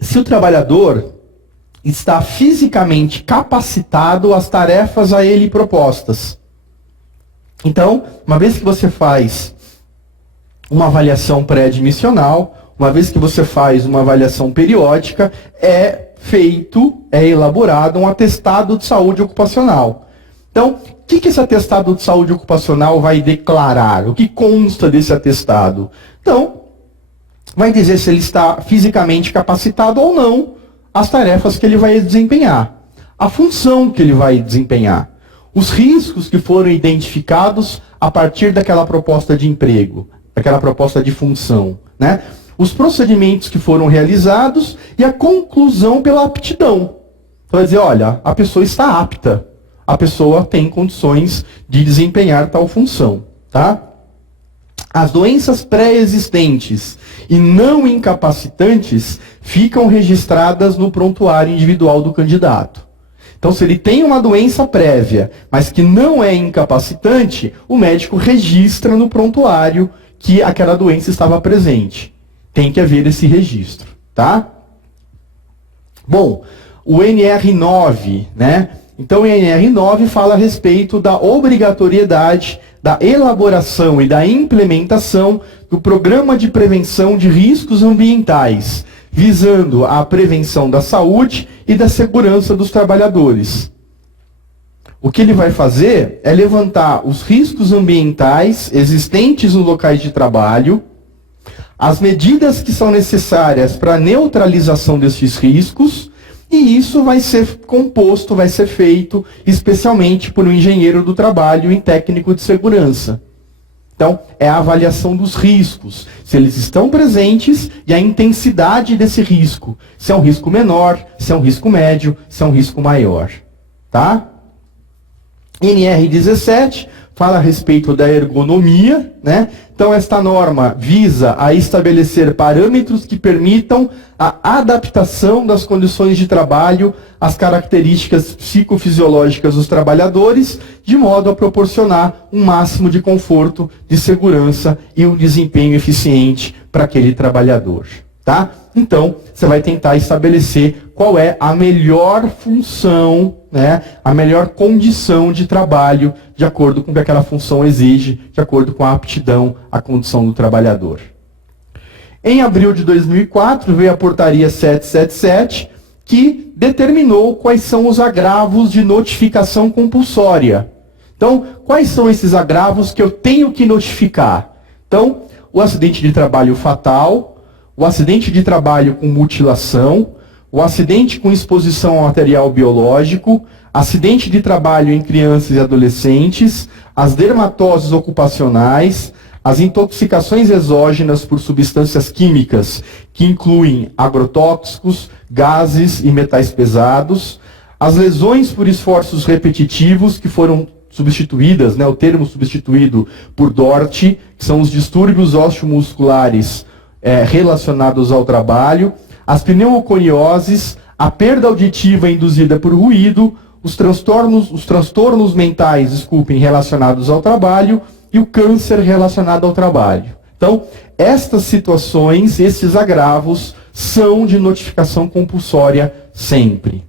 se o trabalhador está fisicamente capacitado às tarefas a ele propostas. Então, uma vez que você faz uma avaliação pré-admissional, uma vez que você faz uma avaliação periódica, é elaborado um atestado de saúde ocupacional. Então, o que esse atestado de saúde ocupacional vai declarar? O que consta desse atestado? Então, vai dizer se ele está fisicamente capacitado ou não às tarefas que ele vai desempenhar, a função que ele vai desempenhar, os riscos que foram identificados a partir daquela proposta de emprego, daquela proposta de função, né? Os procedimentos que foram realizados e a conclusão pela aptidão. Então, vai dizer, olha, a pessoa está apta, a pessoa tem condições de desempenhar tal função, tá? As doenças pré-existentes e não incapacitantes ficam registradas no prontuário individual do candidato. Então, se ele tem uma doença prévia, mas que não é incapacitante, o médico registra no prontuário que aquela doença estava presente. Tem que haver esse registro, tá? Bom, o NR9, né? Então, o NR9 fala a respeito da obrigatoriedade da elaboração e da implementação do Programa de Prevenção de Riscos Ambientais, visando a prevenção da saúde e da segurança dos trabalhadores. O que ele vai fazer é levantar os riscos ambientais existentes nos locais de trabalho, as medidas que são necessárias para a neutralização desses riscos, e isso vai ser composto, vai ser feito especialmente por um engenheiro do trabalho e técnico de segurança. Então, é a avaliação dos riscos, se eles estão presentes e a intensidade desse risco. Se é um risco menor, se é um risco médio, se é um risco maior. Tá? NR17 fala a respeito da ergonomia, né? Então, esta norma visa a estabelecer parâmetros que permitam a adaptação das condições de trabalho às características psicofisiológicas dos trabalhadores, de modo a proporcionar um máximo de conforto, de segurança e um desempenho eficiente para aquele trabalhador. Tá? Então, você vai tentar estabelecer qual é a melhor função, né, a melhor condição de trabalho, de acordo com o que aquela função exige, de acordo com a aptidão, a condição do trabalhador. Em abril de 2004, veio a portaria 777, que determinou quais são os agravos de notificação compulsória. Então, quais são esses agravos que eu tenho que notificar? Então, o acidente de trabalho fatal, o acidente de trabalho com mutilação, o acidente com exposição a material biológico, acidente de trabalho em crianças e adolescentes, as dermatoses ocupacionais, as intoxicações exógenas por substâncias químicas, que incluem agrotóxicos, gases e metais pesados, as lesões por esforços repetitivos que foram substituídas, né, o termo substituído por DORT, que são os distúrbios osteomusculares relacionados ao trabalho, as pneumoconioses, a perda auditiva induzida por ruído, os transtornos mentais, relacionados ao trabalho e o câncer relacionado ao trabalho. Então, estas situações, esses agravos, são de notificação compulsória sempre.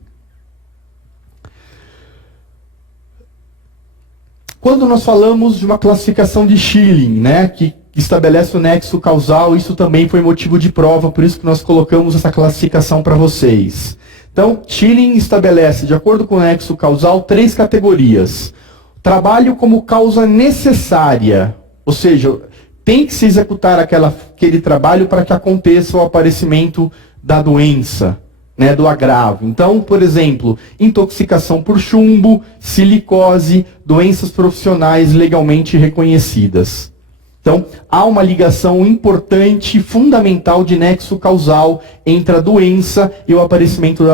Quando nós falamos de uma classificação de Schilling, né, que estabelece o nexo causal, isso também foi motivo de prova, por isso que nós colocamos essa classificação para vocês. Então, Schilling estabelece, de acordo com o nexo causal, 3 categorias. Trabalho como causa necessária, ou seja, tem que se executar aquele trabalho para que aconteça o aparecimento da doença, né, do agravo. Então, por exemplo, intoxicação por chumbo, silicose, doenças profissionais legalmente reconhecidas. Então, há uma ligação importante, fundamental de nexo causal entre a doença e o aparecimento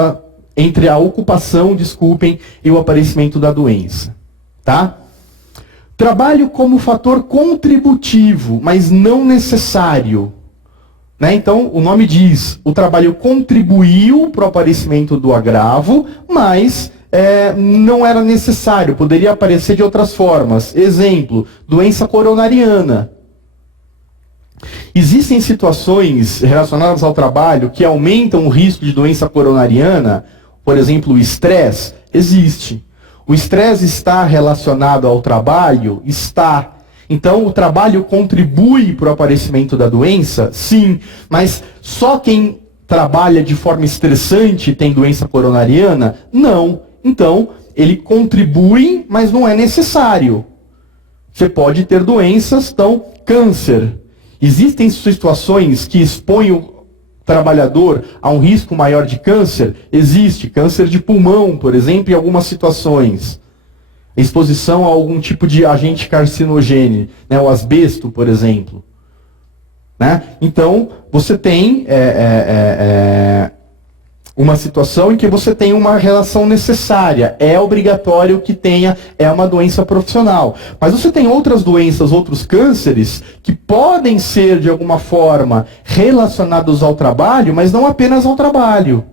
entre a ocupação, e o aparecimento da doença. Tá? Trabalho como fator contributivo, mas não necessário. Né? Então, o nome diz, o trabalho contribuiu para o aparecimento do agravo, mas não era necessário, poderia aparecer de outras formas. Exemplo, doença coronariana. Existem situações relacionadas ao trabalho que aumentam o risco de doença coronariana, por exemplo, o estresse? Existe. O estresse está relacionado ao trabalho? Está. Então, o trabalho contribui para o aparecimento da doença? Sim. Mas só quem trabalha de forma estressante tem doença coronariana? Não. Então, ele contribui, mas não é necessário. Você pode ter doenças, então, câncer. Existem situações que expõem o trabalhador a um risco maior de câncer? Existe. Câncer de pulmão, por exemplo, em algumas situações. Exposição a algum tipo de agente carcinogênio, né, o asbesto, por exemplo. Né? Então, você tem uma situação em que você tem uma relação necessária. É obrigatório que tenha, é uma doença profissional. Mas você tem outras doenças, outros cânceres, que podem ser, de alguma forma, relacionados ao trabalho, mas não apenas ao trabalho.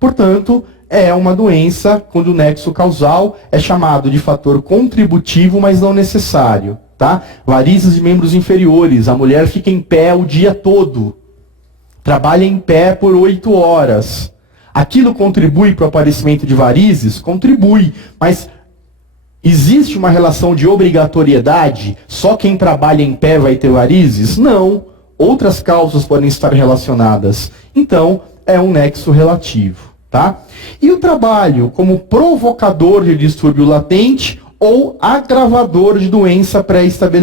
Portanto, é uma doença, quando o nexo causal é chamado de fator contributivo, mas não necessário. Tá? Varizes de membros inferiores. A mulher fica em pé o dia todo. Trabalha em pé por 8 horas. Aquilo contribui para o aparecimento de varizes? Contribui, mas existe uma relação de obrigatoriedade? Só quem trabalha em pé vai ter varizes? Não. Outras causas podem estar relacionadas. Então, é um nexo relativo. Tá? E o trabalho como provocador de distúrbio latente ou agravador de doença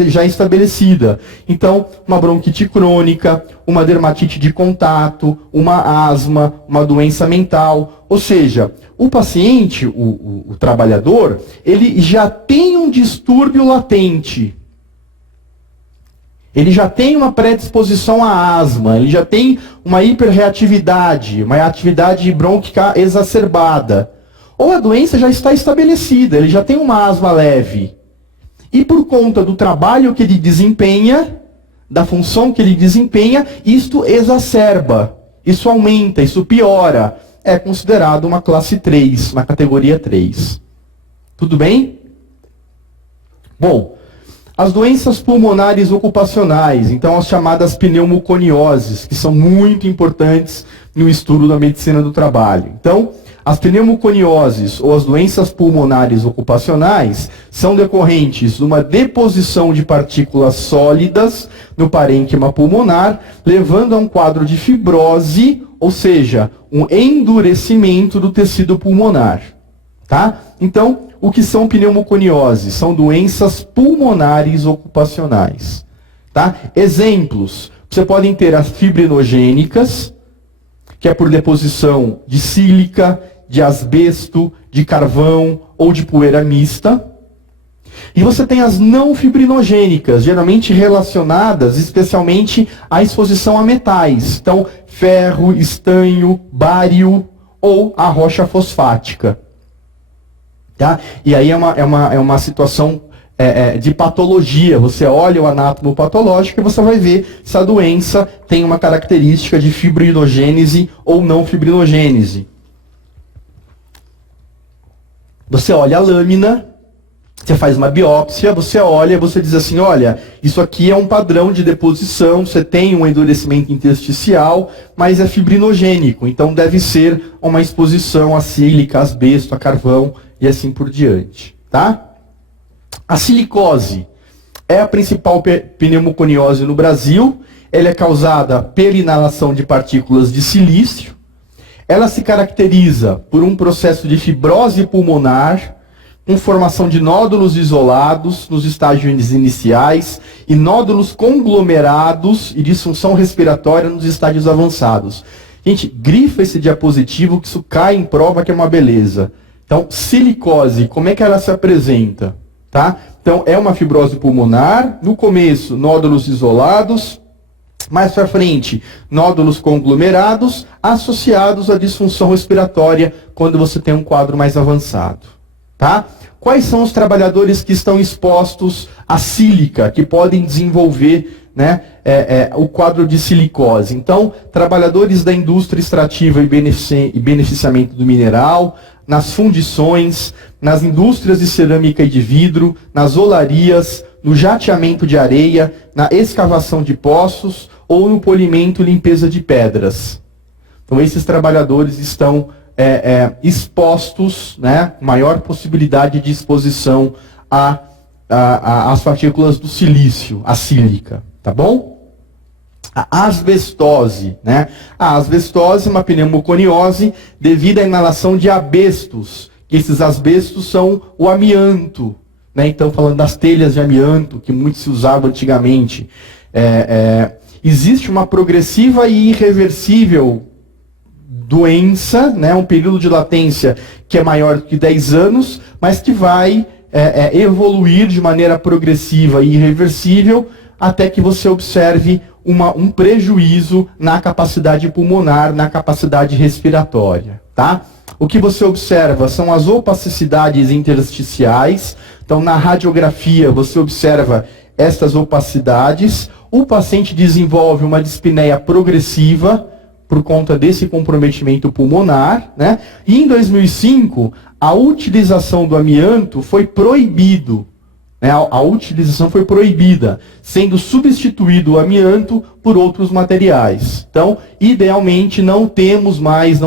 já estabelecida. Então, uma bronquite crônica, uma dermatite de contato, uma asma, uma doença mental. Ou seja, o paciente, o trabalhador, ele já tem um distúrbio latente. Ele já tem uma predisposição à asma, ele já tem uma hiperreatividade, uma atividade brônquica exacerbada. Ou a doença já está estabelecida, ele já tem uma asma leve. E por conta do trabalho que ele desempenha, da função que ele desempenha, isto exacerba, isso aumenta, isso piora. É considerado uma classe 3, uma categoria 3. Tudo bem? Bom, as doenças pulmonares ocupacionais, então as chamadas pneumoconioses, que são muito importantes no estudo da medicina do trabalho. Então, as pneumoconioses ou as doenças pulmonares ocupacionais são decorrentes de uma deposição de partículas sólidas no parênquima pulmonar, levando a um quadro de fibrose, ou seja, um endurecimento do tecido pulmonar. Tá? Então, o que são pneumoconioses? São doenças pulmonares ocupacionais. Tá? Exemplos, você podem ter as fibrinogênicas, que é por deposição de sílica, de asbesto, de carvão ou de poeira mista. E você tem as não fibrinogênicas, geralmente relacionadas especialmente à exposição a metais. Então, ferro, estanho, bário ou a rocha fosfática. Tá? E aí é uma situação de patologia. Você olha o anátomo patológico e você vai ver se a doença tem uma característica de fibrinogênese ou não fibrinogênese. Você olha a lâmina, você faz uma biópsia, você olha e você diz assim, olha, isso aqui é um padrão de deposição, você tem um endurecimento intersticial, mas é fibrinogênico, então deve ser uma exposição a sílica, asbesto, a carvão e assim por diante, tá? A silicose é a principal pneumoconiose no Brasil. Ela é causada pela inalação de partículas de silício. Ela se caracteriza por um processo de fibrose pulmonar, com formação de nódulos isolados nos estágios iniciais e nódulos conglomerados e disfunção respiratória nos estágios avançados. Gente, grifa esse diapositivo que isso cai em prova que é uma beleza. Então, silicose, como é que ela se apresenta? Tá? Então, é uma fibrose pulmonar, no começo, nódulos isolados, mais para frente, nódulos conglomerados, associados à disfunção respiratória, quando você tem um quadro mais avançado. Tá? Quais são os trabalhadores que estão expostos à sílica, que podem desenvolver, né, o quadro de silicose? Então, trabalhadores da indústria extrativa e beneficiamento do mineral, nas fundições, nas indústrias de cerâmica e de vidro, nas olarias, no jateamento de areia, na escavação de poços ou no polimento e limpeza de pedras. Então, esses trabalhadores estão expostos, né, maior possibilidade de exposição às partículas do silício, a sílica, tá bom? A asbestose, né? A asbestose é uma pneumoconiose devido à inalação de asbestos. Esses asbestos são o amianto, né? Então, falando das telhas de amianto, que muito se usava antigamente. Existe uma progressiva e irreversível doença, né? Um período de latência que é maior do que 10 anos, mas que vai evoluir de maneira progressiva e irreversível até que você observe um prejuízo na capacidade pulmonar, na capacidade respiratória, tá? O que você observa são as opacidades intersticiais. Então, na radiografia, você observa estas opacidades. O paciente desenvolve uma dispneia progressiva por conta desse comprometimento pulmonar, né? E em 2005, a utilização do amianto foi proibido. A utilização foi proibida, sendo substituído o amianto por outros materiais. Então, idealmente, não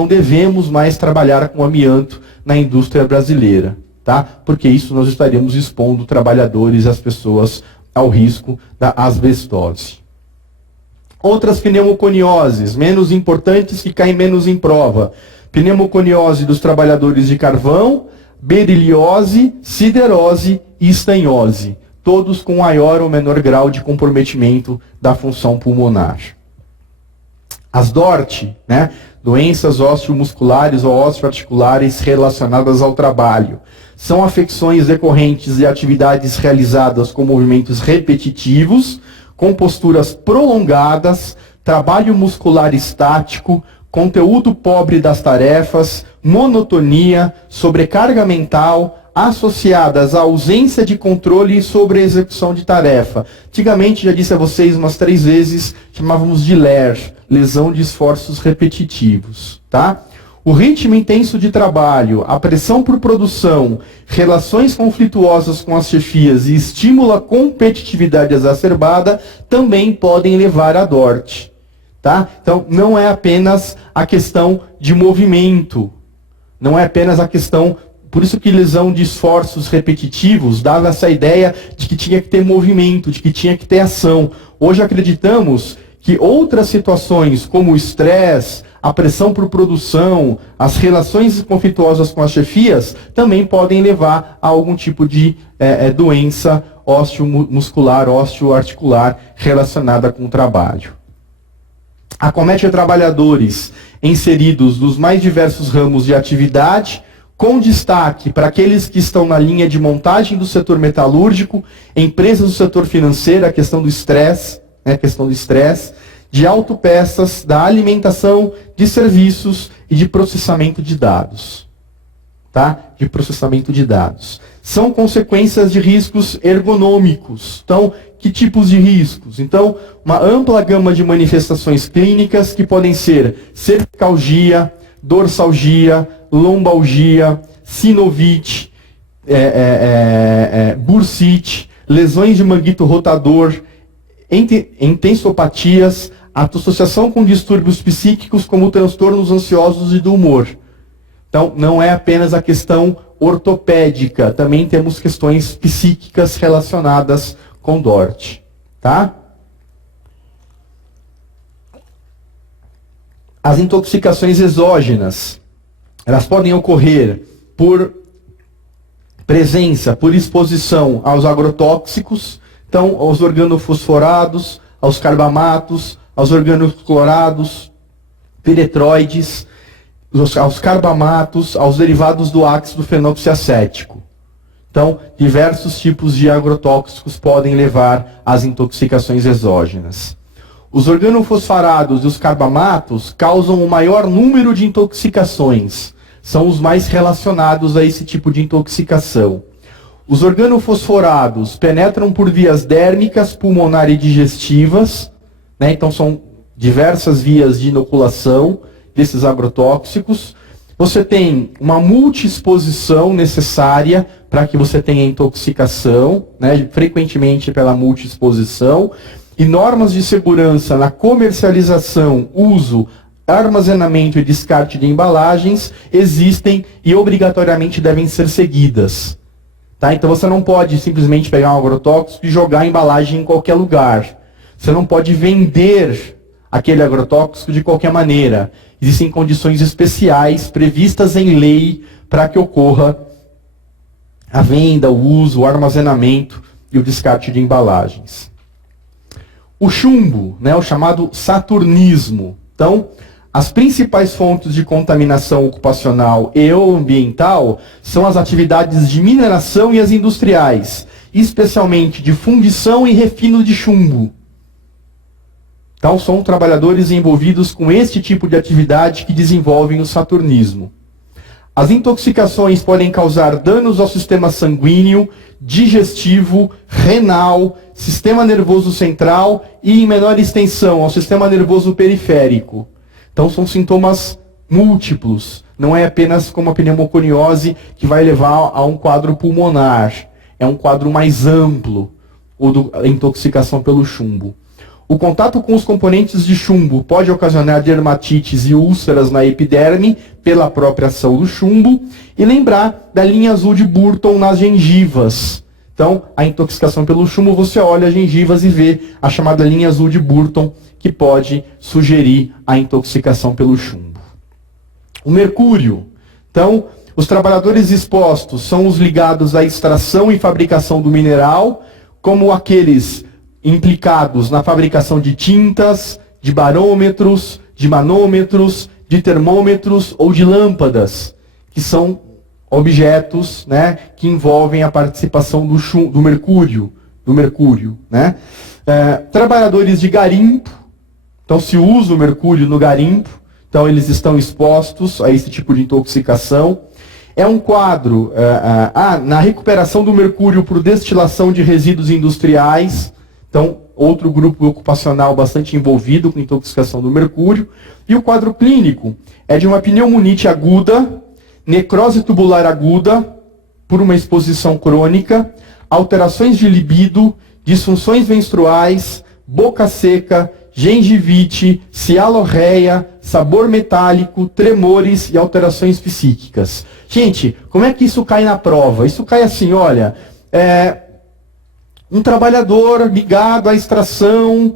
devemos mais trabalhar com amianto na indústria brasileira, tá? Porque isso nós estaríamos expondo trabalhadores e as pessoas ao risco da asbestose. Outras pneumoconioses, menos importantes, que caem menos em prova. Pneumoconiose dos trabalhadores de carvão, beriliose, siderose e estanhose, todos com maior ou menor grau de comprometimento da função pulmonar. As DORT, né, doenças osteomusculares ou osteoarticulares relacionadas ao trabalho, são afecções decorrentes de atividades realizadas com movimentos repetitivos, com posturas prolongadas, trabalho muscular estático, conteúdo pobre das tarefas, monotonia, sobrecarga mental, associadas à ausência de controle sobre a execução de tarefa. Antigamente, já disse a vocês umas 3 vezes, chamávamos de LER, lesão de esforços repetitivos, tá? O ritmo intenso de trabalho, a pressão por produção, relações conflituosas com as chefias e estímulo à competitividade exacerbada também podem levar à DORT. Tá? Então, não é apenas a questão de movimento, não é apenas a questão, por isso que lesão de esforços repetitivos dava essa ideia de que tinha que ter movimento, de que tinha que ter ação. Hoje acreditamos que outras situações, como o estresse, a pressão por produção, as relações conflituosas com as chefias, também podem levar a algum tipo de doença osteomuscular, osteoarticular relacionada com o trabalho. Acomete trabalhadores inseridos nos mais diversos ramos de atividade, com destaque para aqueles que estão na linha de montagem do setor metalúrgico, empresas do setor financeiro, a questão do estresse, de autopeças, da alimentação, de serviços e de processamento de dados. tá? De processamento de dados. São consequências de riscos ergonômicos. Então, que tipos de riscos? Então, uma ampla gama de manifestações clínicas que podem ser cervicalgia, dorsalgia, lombalgia, sinovite, bursite, lesões de manguito rotador, intensopatias, associação com distúrbios psíquicos como transtornos ansiosos e do humor. Então, não é apenas a questão ortopédica, também temos questões psíquicas relacionadas com DORT, tá? As intoxicações exógenas, elas podem ocorrer por presença, por exposição aos agrotóxicos, então aos organofosforados, aos carbamatos, aos organoclorados, piretroides, aos carbamatos, aos derivados do ácido fenoxiacético. Então, diversos tipos de agrotóxicos podem levar às intoxicações exógenas. Os organofosforados e os carbamatos causam o maior número de intoxicações. São os mais relacionados a esse tipo de intoxicação. Os organofosforados penetram por vias dérmicas, pulmonar e digestivas, né? Então são diversas vias de inoculação desses agrotóxicos. Você tem uma multiexposição necessária para que você tenha intoxicação, né? Frequentemente pela multiexposição, e normas de segurança na comercialização, uso, armazenamento e descarte de embalagens existem e obrigatoriamente devem ser seguidas. Tá? Então você não pode simplesmente pegar um agrotóxico e jogar a embalagem em qualquer lugar. Você não pode vender aquele agrotóxico de qualquer maneira. Existem condições especiais previstas em lei para que ocorra a venda, o uso, o armazenamento e o descarte de embalagens. O chumbo, né, o chamado saturnismo. Então, as principais fontes de contaminação ocupacional e ou ambiental são as atividades de mineração e as industriais, especialmente de fundição e refino de chumbo. Então, são trabalhadores envolvidos com este tipo de atividade que desenvolvem o saturnismo. As intoxicações podem causar danos ao sistema sanguíneo, digestivo, renal, sistema nervoso central e, em menor extensão, ao sistema nervoso periférico. Então, são sintomas múltiplos. Não é apenas como a pneumoconiose que vai levar a um quadro pulmonar. É um quadro mais amplo, a intoxicação pelo chumbo. O contato com os componentes de chumbo pode ocasionar dermatites e úlceras na epiderme pela própria ação do chumbo. E lembrar da linha azul de Burton nas gengivas. Então, a intoxicação pelo chumbo, você olha as gengivas e vê a chamada linha azul de Burton, que pode sugerir a intoxicação pelo chumbo. O mercúrio. Então, os trabalhadores expostos são os ligados à extração e fabricação do mineral, como aqueles implicados na fabricação de tintas, de barômetros, de manômetros, de termômetros ou de lâmpadas, que são objetos, né, que envolvem a participação do mercúrio, né? Trabalhadores de garimpo, então se usa o mercúrio no garimpo, então eles estão expostos a esse tipo de intoxicação. É um quadro na recuperação do mercúrio por destilação de resíduos industriais. Então, outro grupo ocupacional bastante envolvido com intoxicação do mercúrio. E o quadro clínico é de uma pneumonite aguda, necrose tubular aguda, por uma exposição crônica, alterações de libido, disfunções menstruais, boca seca, gengivite, cialorreia, sabor metálico, tremores e alterações psíquicas. Gente, como é que isso cai na prova? Isso cai assim, olha... um trabalhador ligado à extração,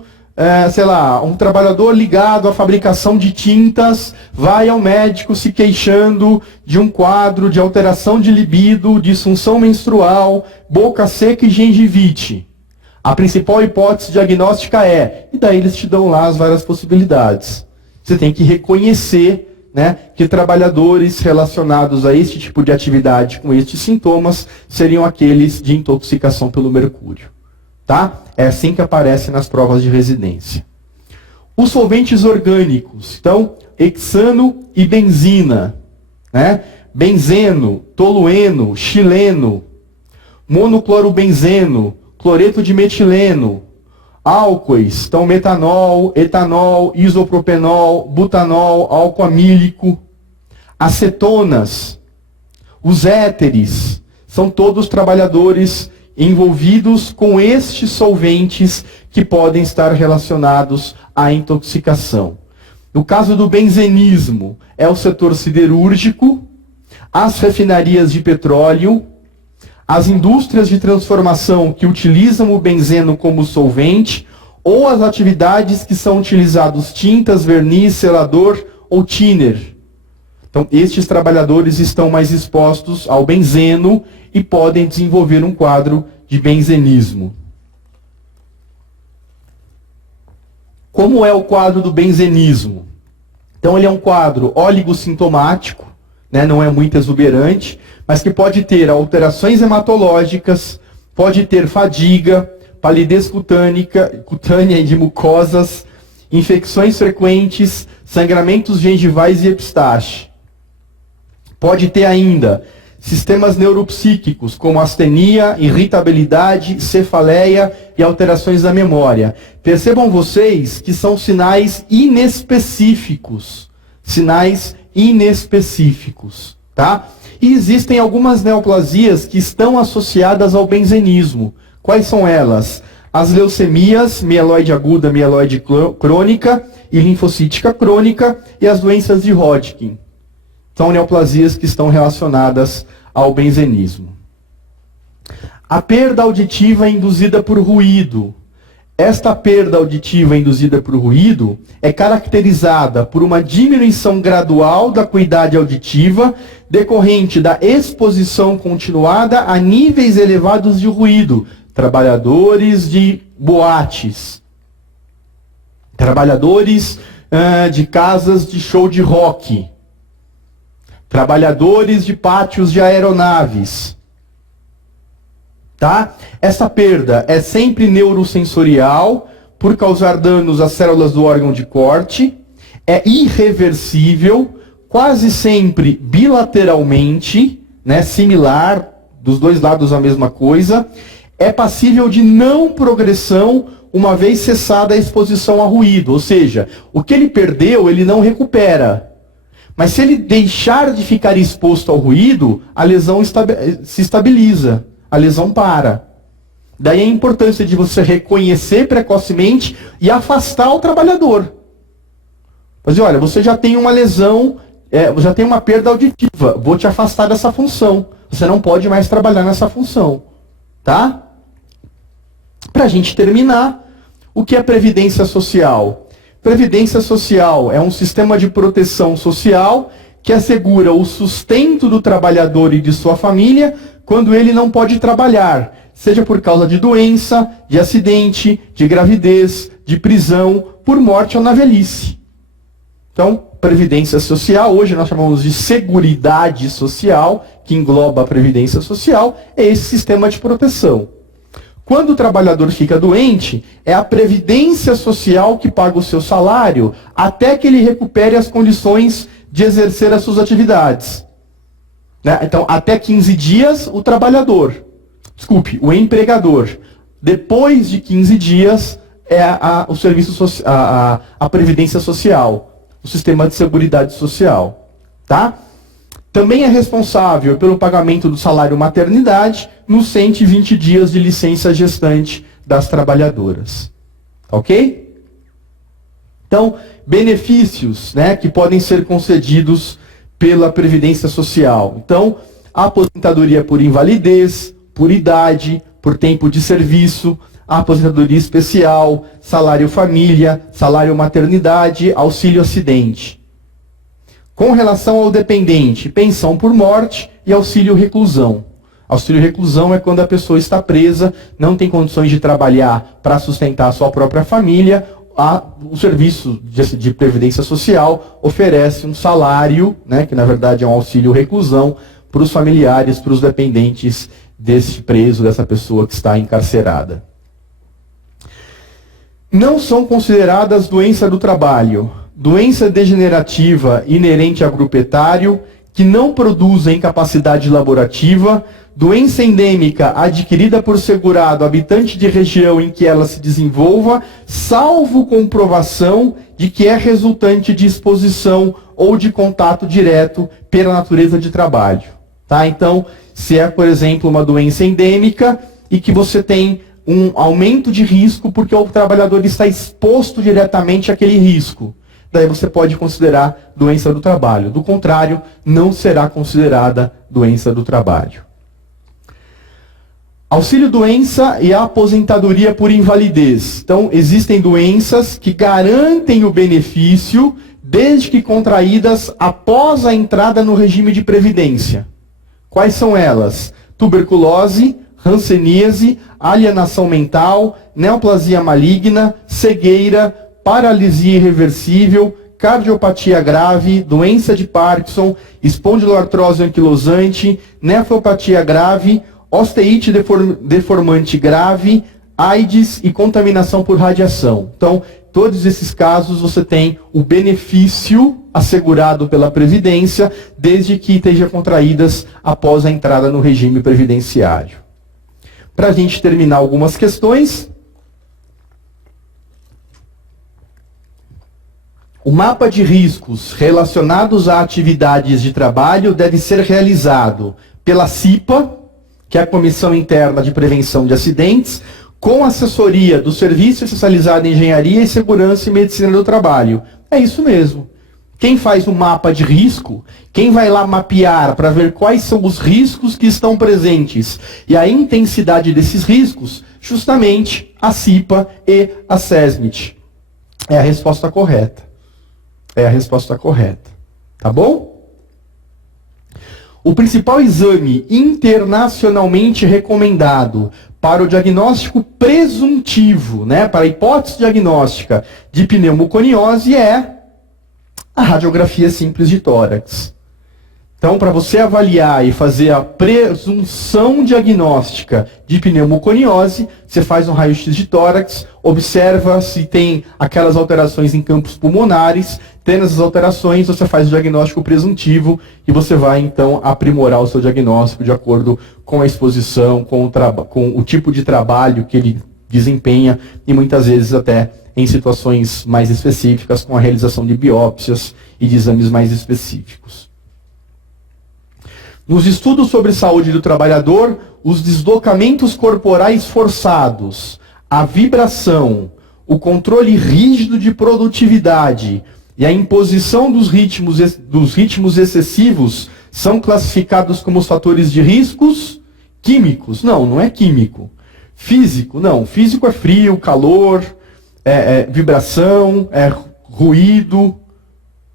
um trabalhador ligado à fabricação de tintas, vai ao médico se queixando de um quadro de alteração de libido, disfunção menstrual, boca seca e gengivite. A principal hipótese diagnóstica e daí eles te dão lá as várias possibilidades. Você tem que reconhecer, né, que trabalhadores relacionados a este tipo de atividade com estes sintomas seriam aqueles de intoxicação pelo mercúrio. Tá? É assim que aparece nas provas de residência. Os solventes orgânicos, então, hexano e benzina. Né? benzeno, tolueno, xileno, monoclorobenzeno, cloreto de metileno, álcoois, então metanol, etanol, isopropenol, butanol, álcool amílico, acetonas, os éteres, são todos trabalhadores envolvidos com estes solventes que podem estar relacionados à intoxicação. No caso do benzenismo, é o setor siderúrgico, as refinarias de petróleo, as indústrias de transformação que utilizam o benzeno como solvente, ou as atividades que são utilizados tintas, verniz, selador ou thinner. Então, estes trabalhadores estão mais expostos ao benzeno e podem desenvolver um quadro de benzenismo. Como é o quadro do benzenismo? Então, ele é um quadro oligossintomático, né, não é muito exuberante, mas que pode ter alterações hematológicas, pode ter fadiga, palidez cutânea e de mucosas, infecções frequentes, sangramentos gengivais e epistaxe. Pode ter ainda sistemas neuropsíquicos, como astenia, irritabilidade, cefaleia e alterações da memória. Percebam vocês que são sinais inespecíficos. Sinais inespecíficos, tá? E existem algumas neoplasias que estão associadas ao benzenismo. Quais são elas? As leucemias, mieloide aguda, mieloide crônica e linfocítica crônica, e as doenças de Hodgkin. São neoplasias que estão relacionadas ao benzenismo. A perda auditiva induzida por ruído. Esta perda auditiva induzida por ruído é caracterizada por uma diminuição gradual da acuidade auditiva decorrente da exposição continuada a níveis elevados de ruído. Trabalhadores de boates, trabalhadores de casas de show de rock, trabalhadores de pátios de aeronaves. Tá? Essa perda é sempre neurosensorial, por causar danos às células do órgão de corte, é irreversível, quase sempre bilateralmente, né, similar, dos dois lados a mesma coisa, é passível de não progressão uma vez cessada a exposição a ruído, ou seja, o que ele perdeu ele não recupera. Mas se ele deixar de ficar exposto ao ruído, a lesão se estabiliza. A lesão para. Daí a importância de você reconhecer precocemente e afastar o trabalhador. Mas olha, você já tem uma lesão, já tem uma perda auditiva, vou te afastar dessa função. Você não pode mais trabalhar nessa função. Tá? Para a gente terminar, o que é Previdência Social? Previdência Social é um sistema de proteção social que assegura o sustento do trabalhador e de sua família quando ele não pode trabalhar, seja por causa de doença, de acidente, de gravidez, de prisão, por morte ou na velhice. Então, Previdência Social, hoje nós chamamos de Seguridade Social, que engloba a Previdência Social, é esse sistema de proteção. Quando o trabalhador fica doente, é a Previdência Social que paga o seu salário até que ele recupere as condições de exercer as suas atividades. Né? Então, até 15 dias, o empregador. Depois de 15 dias, é o serviço a Previdência Social, o sistema de Seguridade Social. Tá? Também é responsável pelo pagamento do salário maternidade nos 120 dias de licença gestante das trabalhadoras. Ok? Então, benefícios, né, que podem ser concedidos pela Previdência Social. Então, a aposentadoria por invalidez, por idade, por tempo de serviço, a aposentadoria especial, salário família, salário maternidade, auxílio acidente. Com relação ao dependente, pensão por morte e auxílio reclusão. Auxílio reclusão é quando a pessoa está presa, não tem condições de trabalhar para sustentar a sua própria família. O serviço de Previdência Social oferece um salário, né, que na verdade é um auxílio reclusão, para os familiares, para os dependentes desse preso, dessa pessoa que está encarcerada. Não são consideradas doença do trabalho, doença degenerativa inerente a grupo etário, que não produzem capacidade laborativa, doença endêmica adquirida por segurado habitante de região em que ela se desenvolva, salvo comprovação de que é resultante de exposição ou de contato direto pela natureza de trabalho. Tá? Então, se é, por exemplo, uma doença endêmica e que você tem um aumento de risco porque o trabalhador está exposto diretamente àquele risco, daí você pode considerar doença do trabalho. Do contrário, não será considerada doença do trabalho. Auxílio-doença e a aposentadoria por invalidez. Então, existem doenças que garantem o benefício desde que contraídas após a entrada no regime de previdência. Quais são elas? Tuberculose, hanseníase, alienação mental, neoplasia maligna, cegueira, paralisia irreversível, cardiopatia grave, doença de Parkinson, espondiloartrose anquilosante, nefropatia grave, osteite deformante grave, AIDS e contaminação por radiação. Então, todos esses casos você tem o benefício assegurado pela Previdência, desde que estejam contraídas após a entrada no regime previdenciário. Para a gente terminar algumas questões, o mapa de riscos relacionados a atividades de trabalho deve ser realizado pela CIPA, que é a Comissão Interna de Prevenção de Acidentes, com assessoria do Serviço Especializado em Engenharia e Segurança e Medicina do Trabalho. É isso mesmo. Quem faz um mapa de risco, quem vai lá mapear para ver quais são os riscos que estão presentes e a intensidade desses riscos, justamente a CIPA e a SESMIT. É a resposta correta. É a resposta correta. Tá bom? O principal exame internacionalmente recomendado para o diagnóstico presuntivo, para a hipótese diagnóstica de pneumoconiose é a radiografia simples de tórax. Então, para você avaliar e fazer a presunção diagnóstica de pneumoconiose, você faz um raio-x de tórax, observa se tem aquelas alterações em campos pulmonares, tendo essas alterações, você faz o diagnóstico presuntivo e você vai, então, aprimorar o seu diagnóstico de acordo com a exposição, com o tipo de trabalho que ele desempenha e muitas vezes até em situações mais específicas, com a realização de biópsias e de exames mais específicos. Nos estudos sobre saúde do trabalhador, os deslocamentos corporais forçados, a vibração, o controle rígido de produtividade e a imposição dos ritmos excessivos são classificados como os fatores de riscos químicos. Não, não é químico. Físico, não. Físico é frio, calor, vibração, ruído,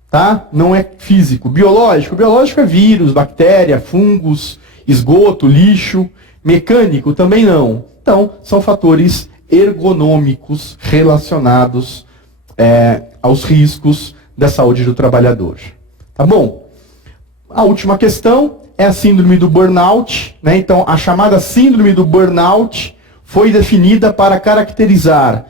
tá? Não é físico. Biológico é vírus, bactéria, fungos, esgoto, lixo. Mecânico também não. Então, são fatores ergonômicos relacionados aos riscos da saúde do trabalhador. Tá bom? A última questão é a síndrome do burnout. Então, a chamada síndrome do burnout foi definida para caracterizar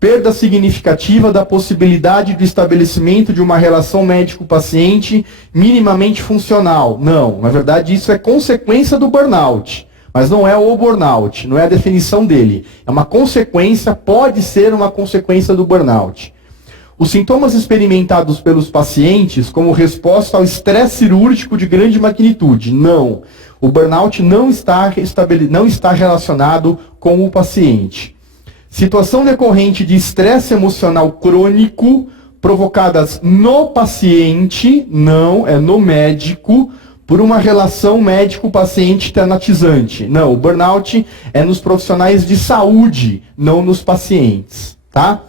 perda significativa da possibilidade do estabelecimento de uma relação médico-paciente minimamente funcional. Não, na verdade isso é consequência do burnout, mas não é o burnout, não é a definição dele. É uma consequência, pode ser uma consequência do burnout. Os sintomas experimentados pelos pacientes como resposta ao estresse cirúrgico de grande magnitude. Não, o burnout não está relacionado com o paciente. Situação decorrente de estresse emocional crônico provocadas no paciente, não, é no médico, por uma relação médico-paciente traumatizante. Não, o burnout é nos profissionais de saúde, não nos pacientes, tá?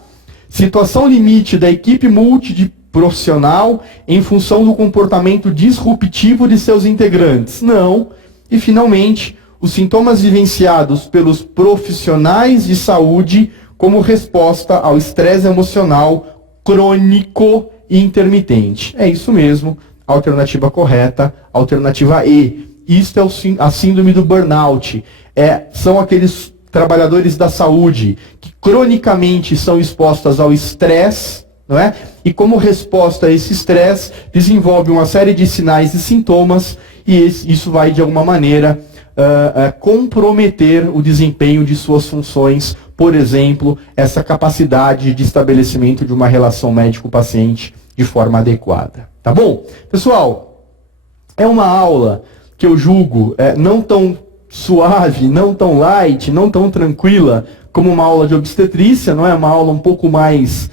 Situação limite da equipe multiprofissional em função do comportamento disruptivo de seus integrantes. Não. E, finalmente, os sintomas vivenciados pelos profissionais de saúde como resposta ao estresse emocional crônico e intermitente. É isso mesmo, alternativa correta, alternativa E. Isto é a síndrome do burnout. São aqueles trabalhadores da saúde que cronicamente são expostos ao estresse, não é? E como resposta a esse estresse, desenvolve uma série de sinais e sintomas, e isso vai, de alguma maneira, comprometer o desempenho de suas funções, por exemplo, essa capacidade de estabelecimento de uma relação médico-paciente de forma adequada. Tá bom? Pessoal, é uma aula que eu julgo não tão suave, não tão light, não tão tranquila como uma aula de obstetrícia, não é? Uma aula um pouco mais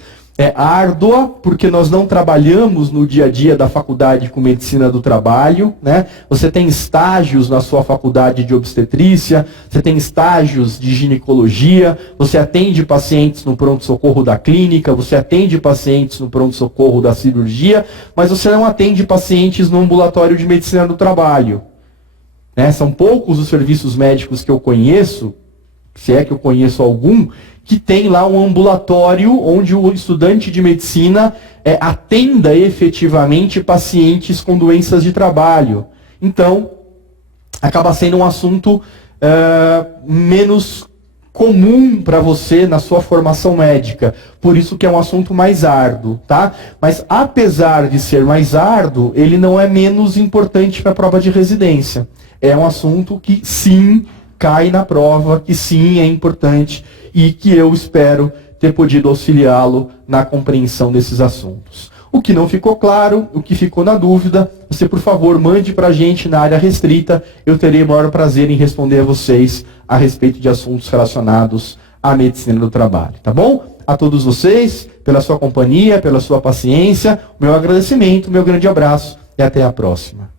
árdua, porque nós não trabalhamos no dia a dia da faculdade com medicina do trabalho, né? Você tem estágios na sua faculdade de obstetrícia, você tem estágios de ginecologia, você atende pacientes no pronto-socorro da clínica, você atende pacientes no pronto-socorro da cirurgia, mas você não atende pacientes no ambulatório de medicina do trabalho, né? São poucos os serviços médicos que eu conheço, se é que eu conheço algum, que tem lá um ambulatório onde o estudante de medicina atenda efetivamente pacientes com doenças de trabalho. Então, acaba sendo um assunto menos comum para você na sua formação médica. Por isso que é um assunto mais árduo, tá? Mas apesar de ser mais árduo, ele não é menos importante para a prova de residência. É um assunto que sim cai na prova, que sim é importante e que eu espero ter podido auxiliá-lo na compreensão desses assuntos. O que não ficou claro, o que ficou na dúvida, você, por favor, mande para a gente na área restrita. Eu terei o maior prazer em responder a vocês a respeito de assuntos relacionados à medicina do trabalho. Tá bom? A todos vocês, pela sua companhia, pela sua paciência, o meu agradecimento, o meu grande abraço e até a próxima.